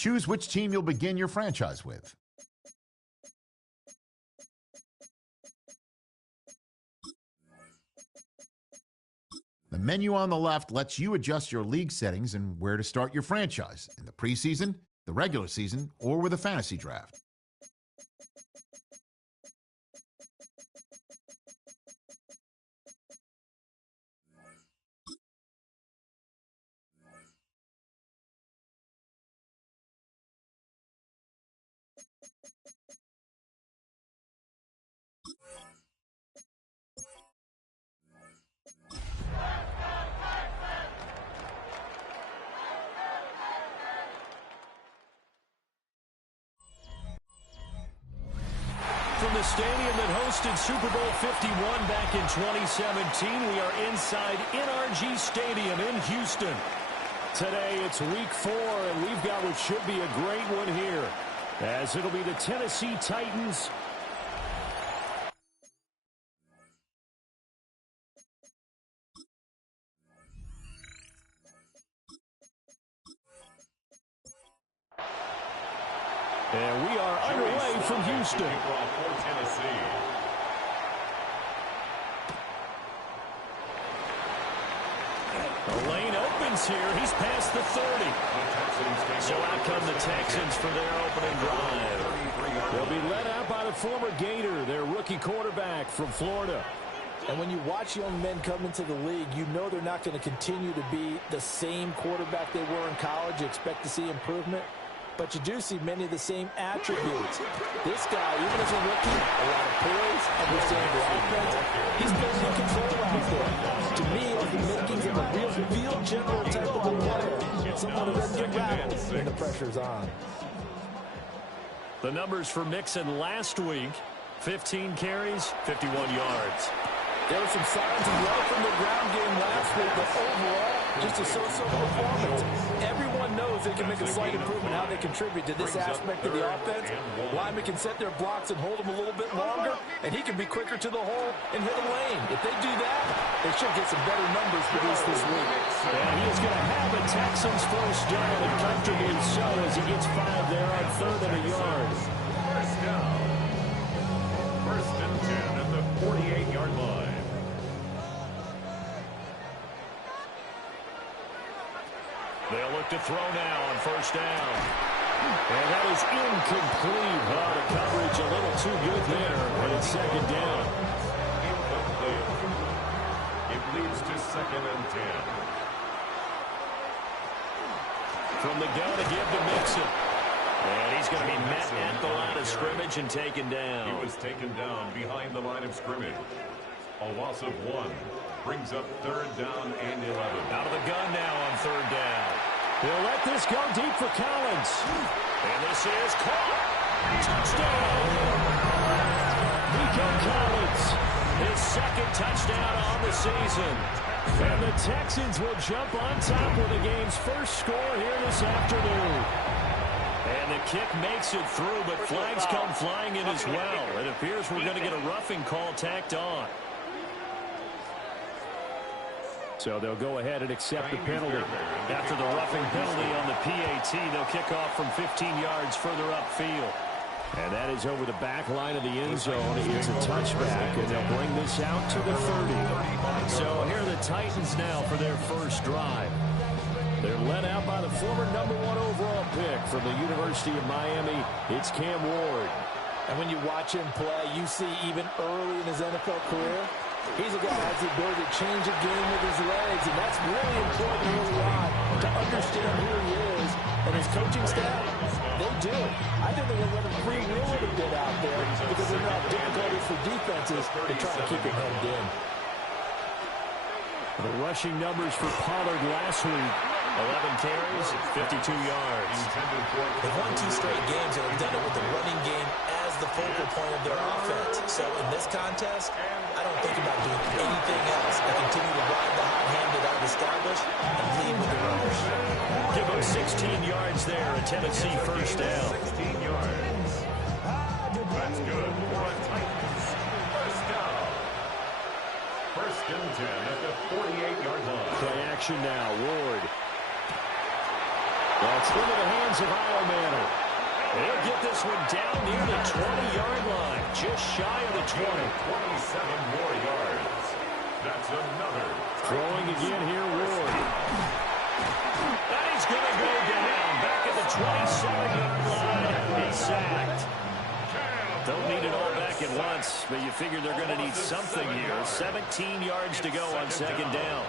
Choose which team you'll begin your franchise with. The menu on the left lets you adjust your league settings and where to start your franchise, in the preseason, the regular season, or with a fantasy draft. From the stadium that hosted Super Bowl 51 back in 2017, we are inside NRG Stadium in Houston. Today it's week 4, and we've got what should be a great one here, as it'll be the Tennessee Titans and we are underway from Houston. The lane opens here. He's past the 30. So out come the Texans for their opening drive. They'll be led out by the former Gator, their rookie quarterback from Florida. And when you watch young men come into the league, you know they're not going to continue to be the same quarterback they were in college. You expect to see improvement. But you do see many of the same attributes. This guy, even as a rookie, a lot of poise, understanding the offense. He's building control out there. To me, it's the makings of a real field general type of a player. Someone who doesn't get rattled when the pressure's on. The numbers for Mixon last week, 15 carries, 51 yards. There were some signs of love from the ground game last week, but overall, just a so-so performance. Everyone knows they can make a slight improvement how they contribute to this aspect of the offense. Linemen can set their blocks and hold them a little bit longer, and he can be quicker to the hole and hit a lane. If they do that, they should get some better numbers produced this week. And he is going to have a Texans first down, and comfortably so as he gets 5 there on 3rd and a yard. First down. 1st and 10 at the 48-yard line. They'll look to throw now on 1st down. And that is incomplete. Oh, the coverage a little too good there, and it's 2nd down. Incomplete. It leads to 2nd and 10. From the gun to give to Mixon. And he's going to be met at the line of scrimmage and taken down. He was taken down behind the line of scrimmage. A loss of 1 brings up 3rd down and 11. Out of the gun now on 3rd down. He'll let this go deep for Collins. And this is caught. Touchdown. Nico Collins, his 2nd touchdown on the season. And the Texans will jump on top with the game's first score here this afternoon. And the kick makes it through, but flags come flying in as well. It appears we're going to get a roughing call tacked on. So they'll go ahead and accept the penalty. After the roughing penalty on the PAT, they'll kick off from 15 yards further upfield. And that is over the back line of the end zone. It's a touchback, and they'll bring this out to the 30. So here are the Titans now for their first drive. They're led out by the former #1 overall pick from the University of Miami. It's Cam Ward. And when you watch him play, you see even early in his NFL career, he's a guy who has the ability to change a game with his legs, and that's really important early on to understand who he is. And his coaching staff, they do. I think they're going to let him free roll a bit out there because they're not difficulties for defenses to try to keep him hemmed in. The rushing numbers for Pollard last week, 11 carries, 52 yards. They've won 2 straight games and have done it with the running game as the focal point of their offense. So in this contest, I don't think about doing anything else. I continue to ride the hot hand that I've established and lead with the rush. Give them 16 yards there, a Tennessee first down. 16 yards. That's good for a Titans first down. 1st and 10 at the 48-yard line. Play action now, Ward. That's into the hands of Iomanner. He'll get this one down near the 20-yard line, just shy of the 20. 27 more yards. That's another. Throwing again here, Ward. And he's going to go down back at the 27-yard line. He's sacked. Don't need it all back at once, but you figure they're going to need something here. 17 yards to go on second down.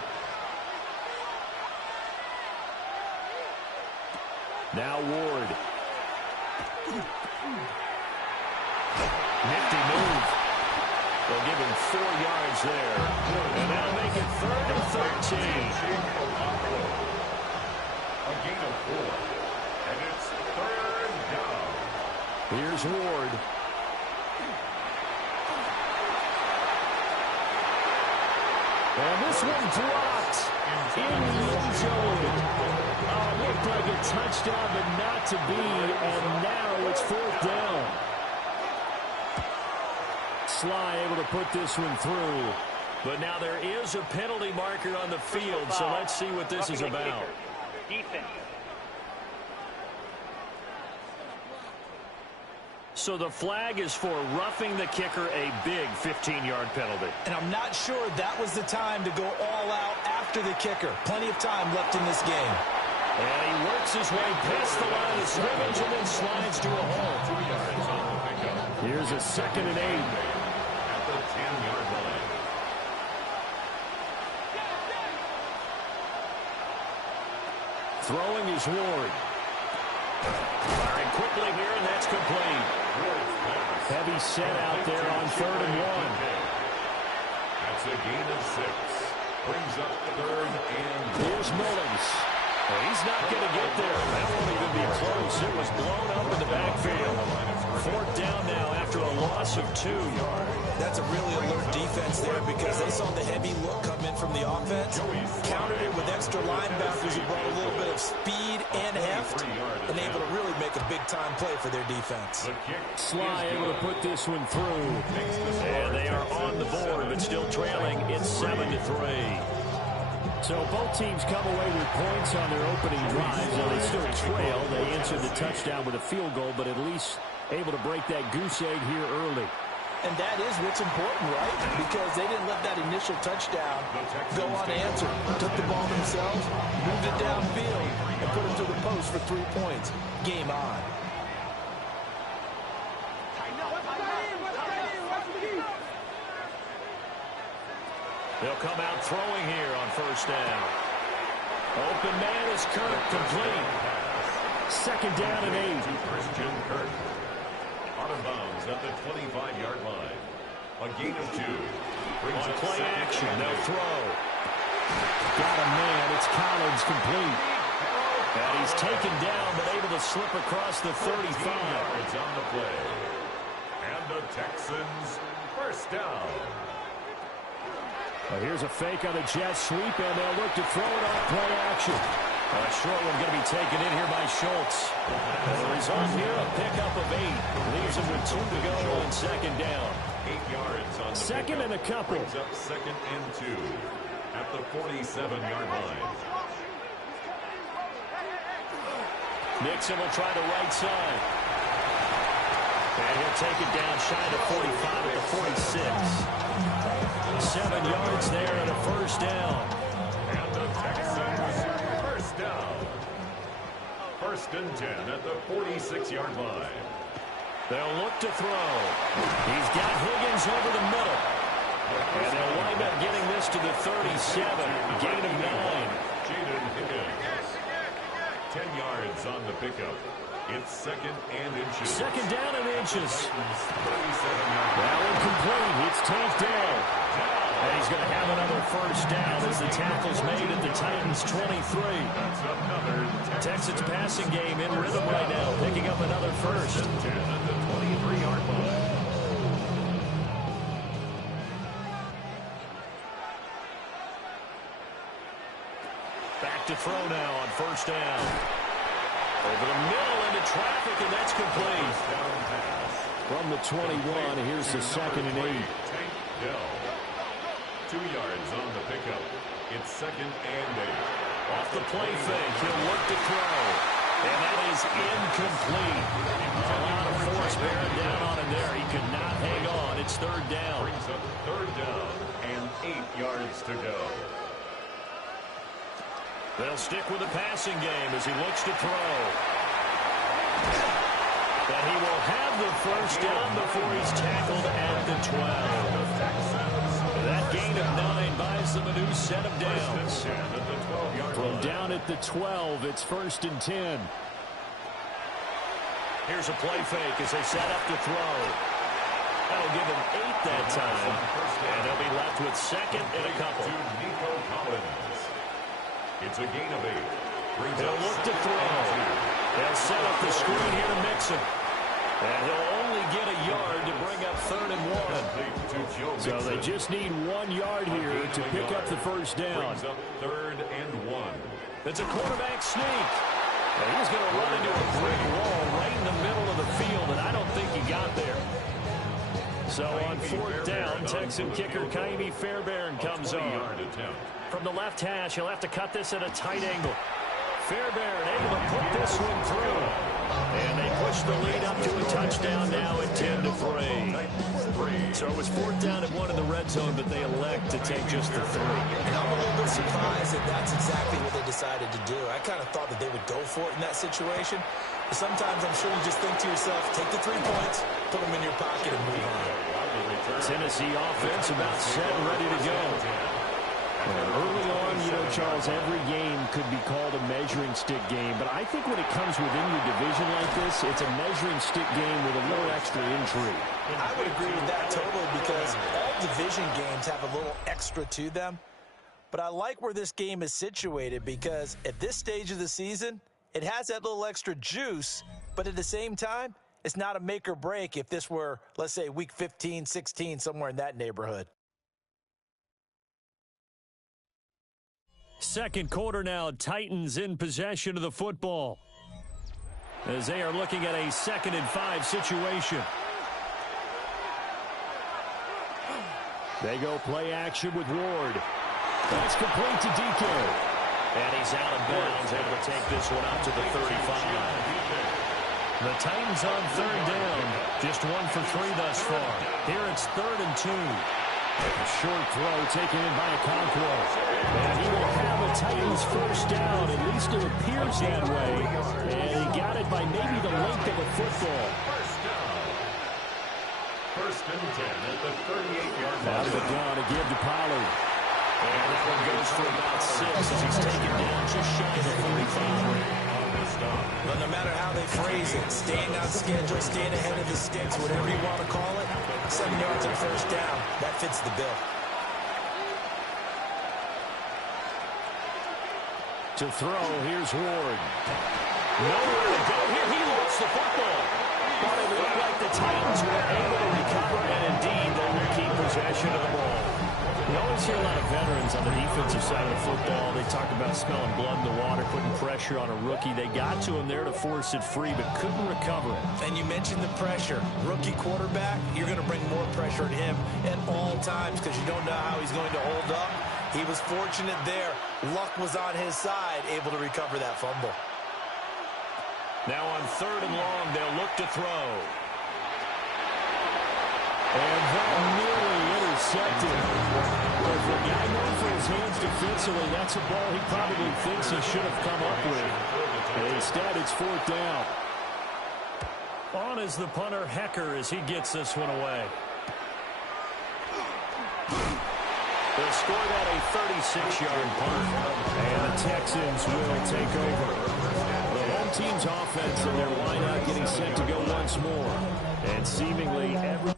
Now Ward. Nifty move. They'll give him 4 yards there. And that'll make it 3rd and 13. A gain of 4. And it's 3rd down. Here's Ward. And this one dropped in the end zone. Looked like a touchdown, but not to be. And now it's 4th down. Sly able to put this one through. But now there is a penalty marker on the field, so let's see what this is about. Defense. So the flag is for roughing the kicker, a big 15-yard penalty. And I'm not sure that was the time to go all out after the kicker. Plenty of time left in this game. And he works his way past the line of scrimmage and then slides to a hole. 2 yards on the pickup. Here's a 2nd and 8. At the 10-yard line. Throwing is Ward. Firing quickly here, and that's complete. Heavy set out there on 3rd and 1. That's a gain of 6. Brings up 3rd and 1. Here's Mullins. Well, he's not going to get there. That won't even be close. It was blown up in the backfield. 4th down now after a loss of 2. That's a really alert defense there because they saw the heavy look come in from the offense, countered it with extra linebackers who brought a little bit of speed and heft, and able to really make a big-time play for their defense. Sly able to put this one through. And they are on the board, but still trailing. It's 7-3. So both teams come away with points on their opening drives, and they still trail. They answered the touchdown with a field goal, but at least able to break that goose egg here early. And that is what's important, right? Because they didn't let that initial touchdown go unanswered. Took the ball themselves, moved it downfield, and put it to the post for 3 points. Game on. They'll come out throwing here on 1st down. Open man is Kirk, complete. 2nd down and 8. Christian Kirk. Out of bounds at the 25-yard line. A gain of 2. Brings On up play 2nd action, and they'll 8. throw. Got a man, it's Collins, complete. And he's taken down, but able to slip across the 35. Yards on the play. And the Texans 1st down. Here's a fake on the jet sweep, and they'll look to throw it off play action. A short one going to be taken in here by Schultz. The result here, a pickup of 8. Leaves him with 2 to go on 2nd down. 8 yards on the 2nd and a couple. Brings up 2nd and 2 at the 47-yard line. Nixon will try the right side. And he'll take it down shy of 45 at the 46. 7 yards there and a 1st down. And the Texans 1st down. 1st and 10 at the 46-yard line. They'll look to throw. He's got Higgins over the middle. And they'll wind up getting this to the 37. Gain of 9. Jaden Higgins. 10 yards on the pickup. It's 2nd and inches. 2nd down and inches. 37-yard That one complete. It's tanked down. And he's going to have another 1st down as the tackle's made at the Titans' 23. That's another Texans passing game in rhythm right now, picking up another 1st. 10 at the 23-yard line. Back to throw now on 1st down. Over the middle into traffic, and that's complete. Down pass. From the 21, here's the 2nd and 8. Tank Dell. 2 yards on the pickup. It's 2nd and 8. Off the play fake, he'll look to throw. And that is incomplete. A lot of force bearing down on him there. He could not hang on. It's third down. Brings up third down and 8 yards to go. They'll stick with the passing game as he looks to throw. And he will have the first down before he's tackled at the 12. That gain of 9 buys them a new set of downs. From down at the 12, it's 1st and 10. Here's a play fake as they set up to throw. That'll give him 8 that time. And they'll be left with second and a couple. It's a gain of 8. They'll look to throw. They'll set up the screen here to mix him. And he'll only get a yard to bring up 3rd and 1. So they just need 1 yard here to pick up the first down. Brings up 3rd and 1. It's a quarterback sneak. And he's going to run into a brick wall right in the middle of the field, and I don't think he got there. So on 4th down, Texan kicker Kaimi Fairbairn comes on. From the left hash, he'll have to cut this at a tight angle. Fairbairn able to put this one through. And they push the lead up to a touchdown now at 10-3. So it was 4th down and 1 in the red zone, but they elect to take just the 3. And I'm a little bit surprised that that's exactly what they decided to do. I kind of thought that they would go for it in that situation. But sometimes I'm sure you just think to yourself, take the 3 points, put them in your pocket, and move on. Tennessee offense about set and ready to go. Early on, Charles, every game could be called a measuring stick game. But I think when it comes within your division like this, it's a measuring stick game with a little extra intrigue. I would agree with that totally because all division games have a little extra to them. But I like where this game is situated because at this stage of the season, it has that little extra juice. But at the same time, it's not a make or break if this were, let's say, week 15, 16, somewhere in that neighborhood. Second quarter now, Titans in possession of the football as they are looking at a 2nd and 5 situation. They go play action with Ward. That's complete to DK. And he's out of bounds, able to take this one out to the 35. The Titans on 3rd down, just 1 for 3 thus far. Here it's 3rd and 2. A short throw taken in by Okonkwo. And he will have a Titans first down. At least it appears that way. And he got it by maybe the length of a football. First and 10 at the 38-yard line. Out of the gun to give to Pollard. And that one goes for about 6 as he's taken down just shy of the 45. But no matter how they phrase it, staying on schedule, staying ahead of the sticks, whatever you want to call it, 7 yards and first down, that fits the bill. To throw, here's Ward. Nowhere to go here. He lost the football. But it looked like the Titans were able to recover, and indeed they will keep possession of the ball. You always hear a lot of veterans on the defensive side of the football. They talk about smelling blood in the water, putting pressure on a rookie. They got to him there to force it free, but couldn't recover it. And you mentioned the pressure. Rookie quarterback, you're going to bring more pressure at him at all times because you don't know how he's going to hold up. He was fortunate there. Luck was on his side, able to recover that fumble. Now on 3rd and long, they'll look to throw. And that nearly intercepted. But for a guy known for his hands defensively, that's a ball he probably thinks he should have come up with. And instead, it's 4th down. On is the punter, Hecker, as he gets this one away. They'll score that a 36-yard punt. And the Texans will take over. The home team's offense and their wideout getting set to go once more. And seemingly every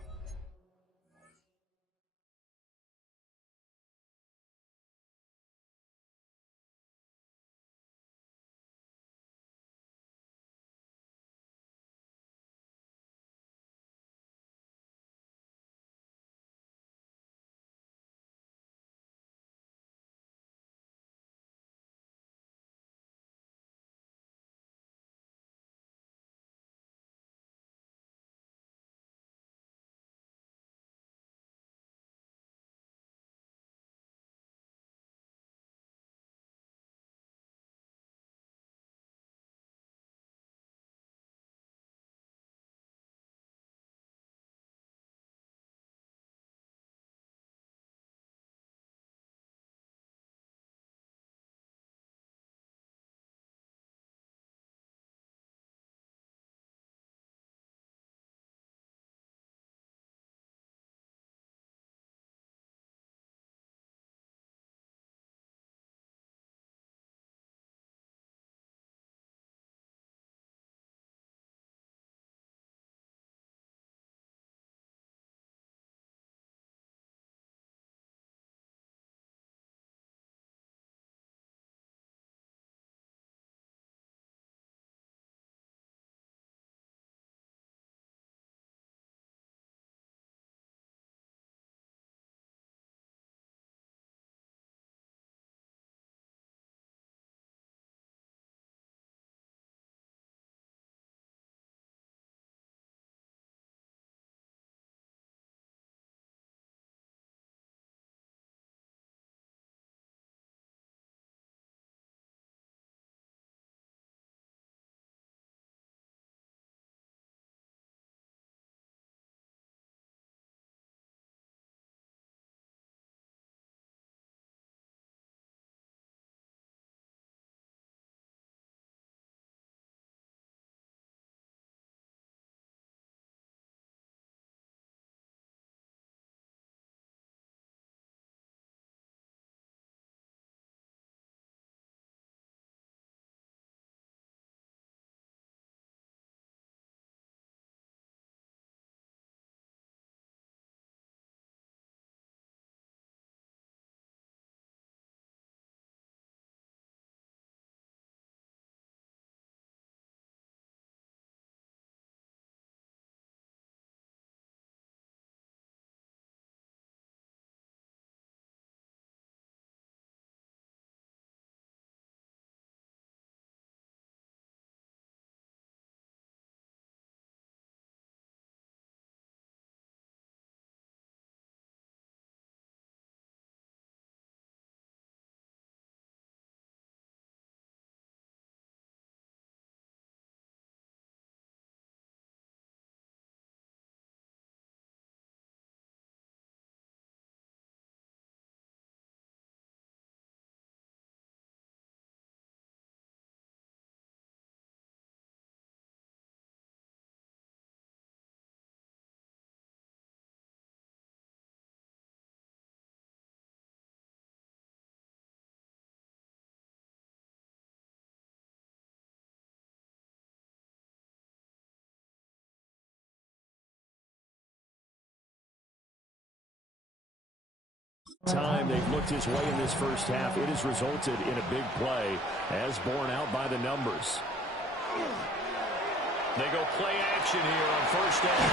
Time they've looked his way in this first half, it has resulted in a big play as borne out by the numbers. They go play action here on first down.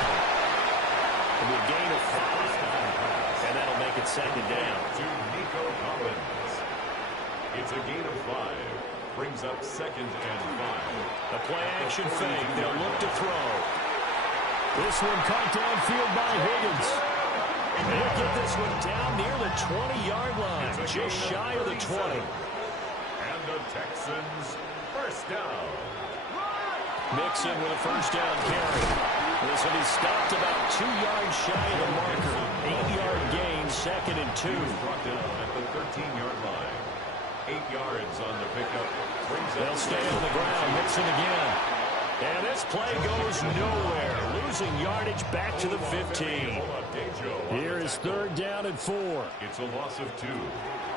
It'll be a gain of 5, and that'll make it second down. To Nico Collins. It's a gain of 5. Brings up second and 5. A play action fake. They'll look to throw. This one caught downfield by Higgins. They'll get this one down near the 20-yard line, just shy of the 20. And the Texans first down. Mixon with a first down carry. This will be stopped about 2 yards shy of the marker. 8-yard gain, second and 2. Brought down at the 13-yard line. 8 yards on the pickup. They'll stay on the ground. Mixon again. And this play goes nowhere. Losing yardage back to the 15. Here is third down and 4. It's a loss of 2.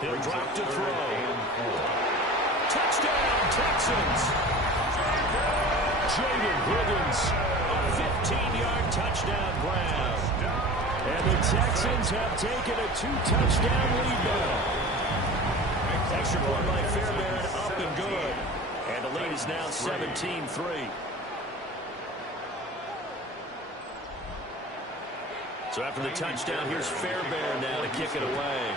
He'll drop to throw. And 4. Touchdown, Texans. Jaden Higgins. A 15-yard touchdown grab. And the Texans have taken a 2-touchdown lead now. Extra point by Fairbairn, up and good. And the lead is now 17-3. So after the touchdown, here's Fairbairn now to kick it away.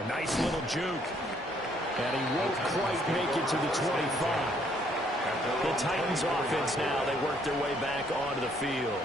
A nice little juke. And he won't quite make it to the 25. The Titans offense now, they work their way back onto the field.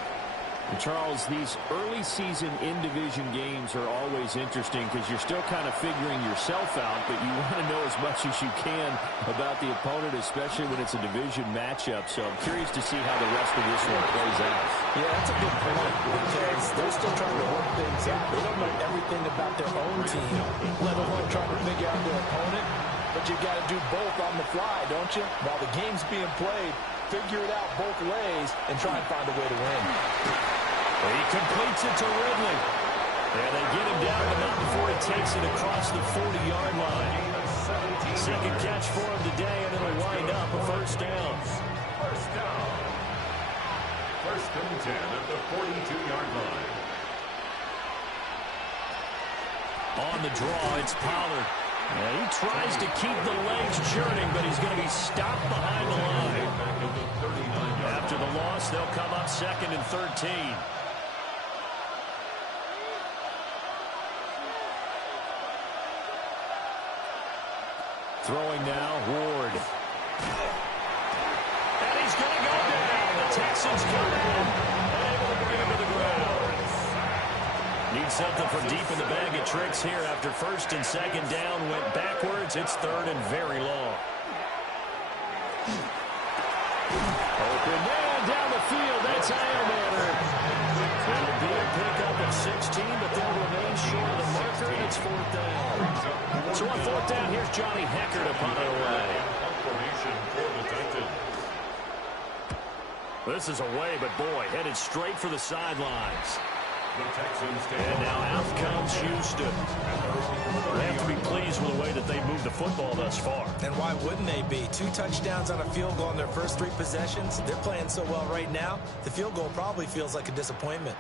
And Charles, these early season in-division games are always interesting because you're still kind of figuring yourself out, but you want to know as much as you can about the opponent, especially when it's a division matchup. So I'm curious to see how the rest of this one plays out. Yeah, that's a good point because they're still trying to work things out. They don't know everything about their own team, let alone trying to figure out their opponent. But you got to do both on the fly, don't you? While the game's being played, figure it out both ways and try and find a way to win. He completes it to Ridley. And they get him down, but not before he takes it across the 40-yard line. Second catch for him today, and it'll wind up a first down. First down. First and 10 at the 42-yard line. On the draw, it's Pollard. And he tries to keep the legs churning, but he's going to be stopped behind the line. After the loss, they'll come up second and 13. Throwing now, Ward. And he's going to go down. The Texans come in, able to bring him to the ground. Need something from deep in the bag of tricks here after first and second down went backwards. It's third and very long. Open man down the field. That's Eiermanner. It'll be a pickup of 16, but they'll remain short of the marker, and it's fourth down. So on fourth down, here's Johnny Hecker to punt it away. This is away, but boy, headed straight for the sidelines. And now out comes Houston. They have to be pleased with the way that they moved the football thus far. And why wouldn't they be? 2 touchdowns on a field goal in their first 3 possessions. They're playing so well right now, the field goal probably feels like a disappointment.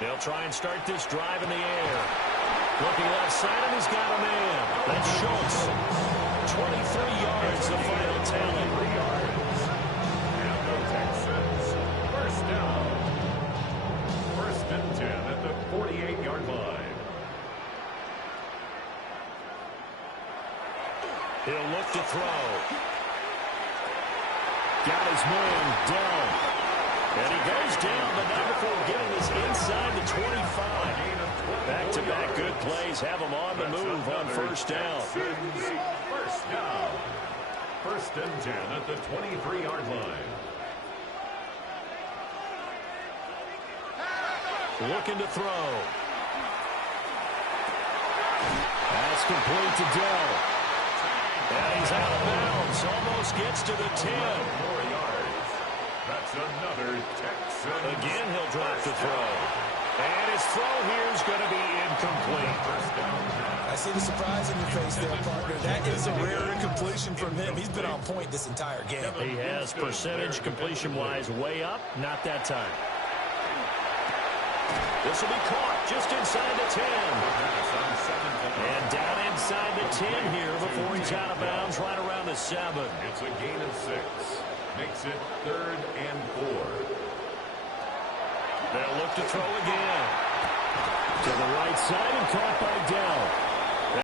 They'll try and start this drive in the air. Looking left side, and he's got a man. That's Schultz. 23 yards, the final tally. And the Texans, first down. First and 10 at the 48-yard line. He'll look to throw. Got his man down. And he goes down, but not before getting us inside the 25. Back-to-back good plays have him on the move on first down. First down. First and 10 at the 23-yard line. Looking to throw. That's complete to Dell. And he's out of bounds. Almost gets to the 10. 4 yards. That's another Texan. Again, he'll drop the throw. And his throw here is going to be incomplete. I see the surprise in your face there, partner. That is a rare incompletion from him. He's been on point this entire game. He has percentage completion-wise way up. Not that time. This will be caught just inside the 10. And down inside the 10 here before he's out of bounds right around the 7. It's a gain of 6. Makes it 3rd and 4. They'll look to throw again. To the right side and caught by Dell.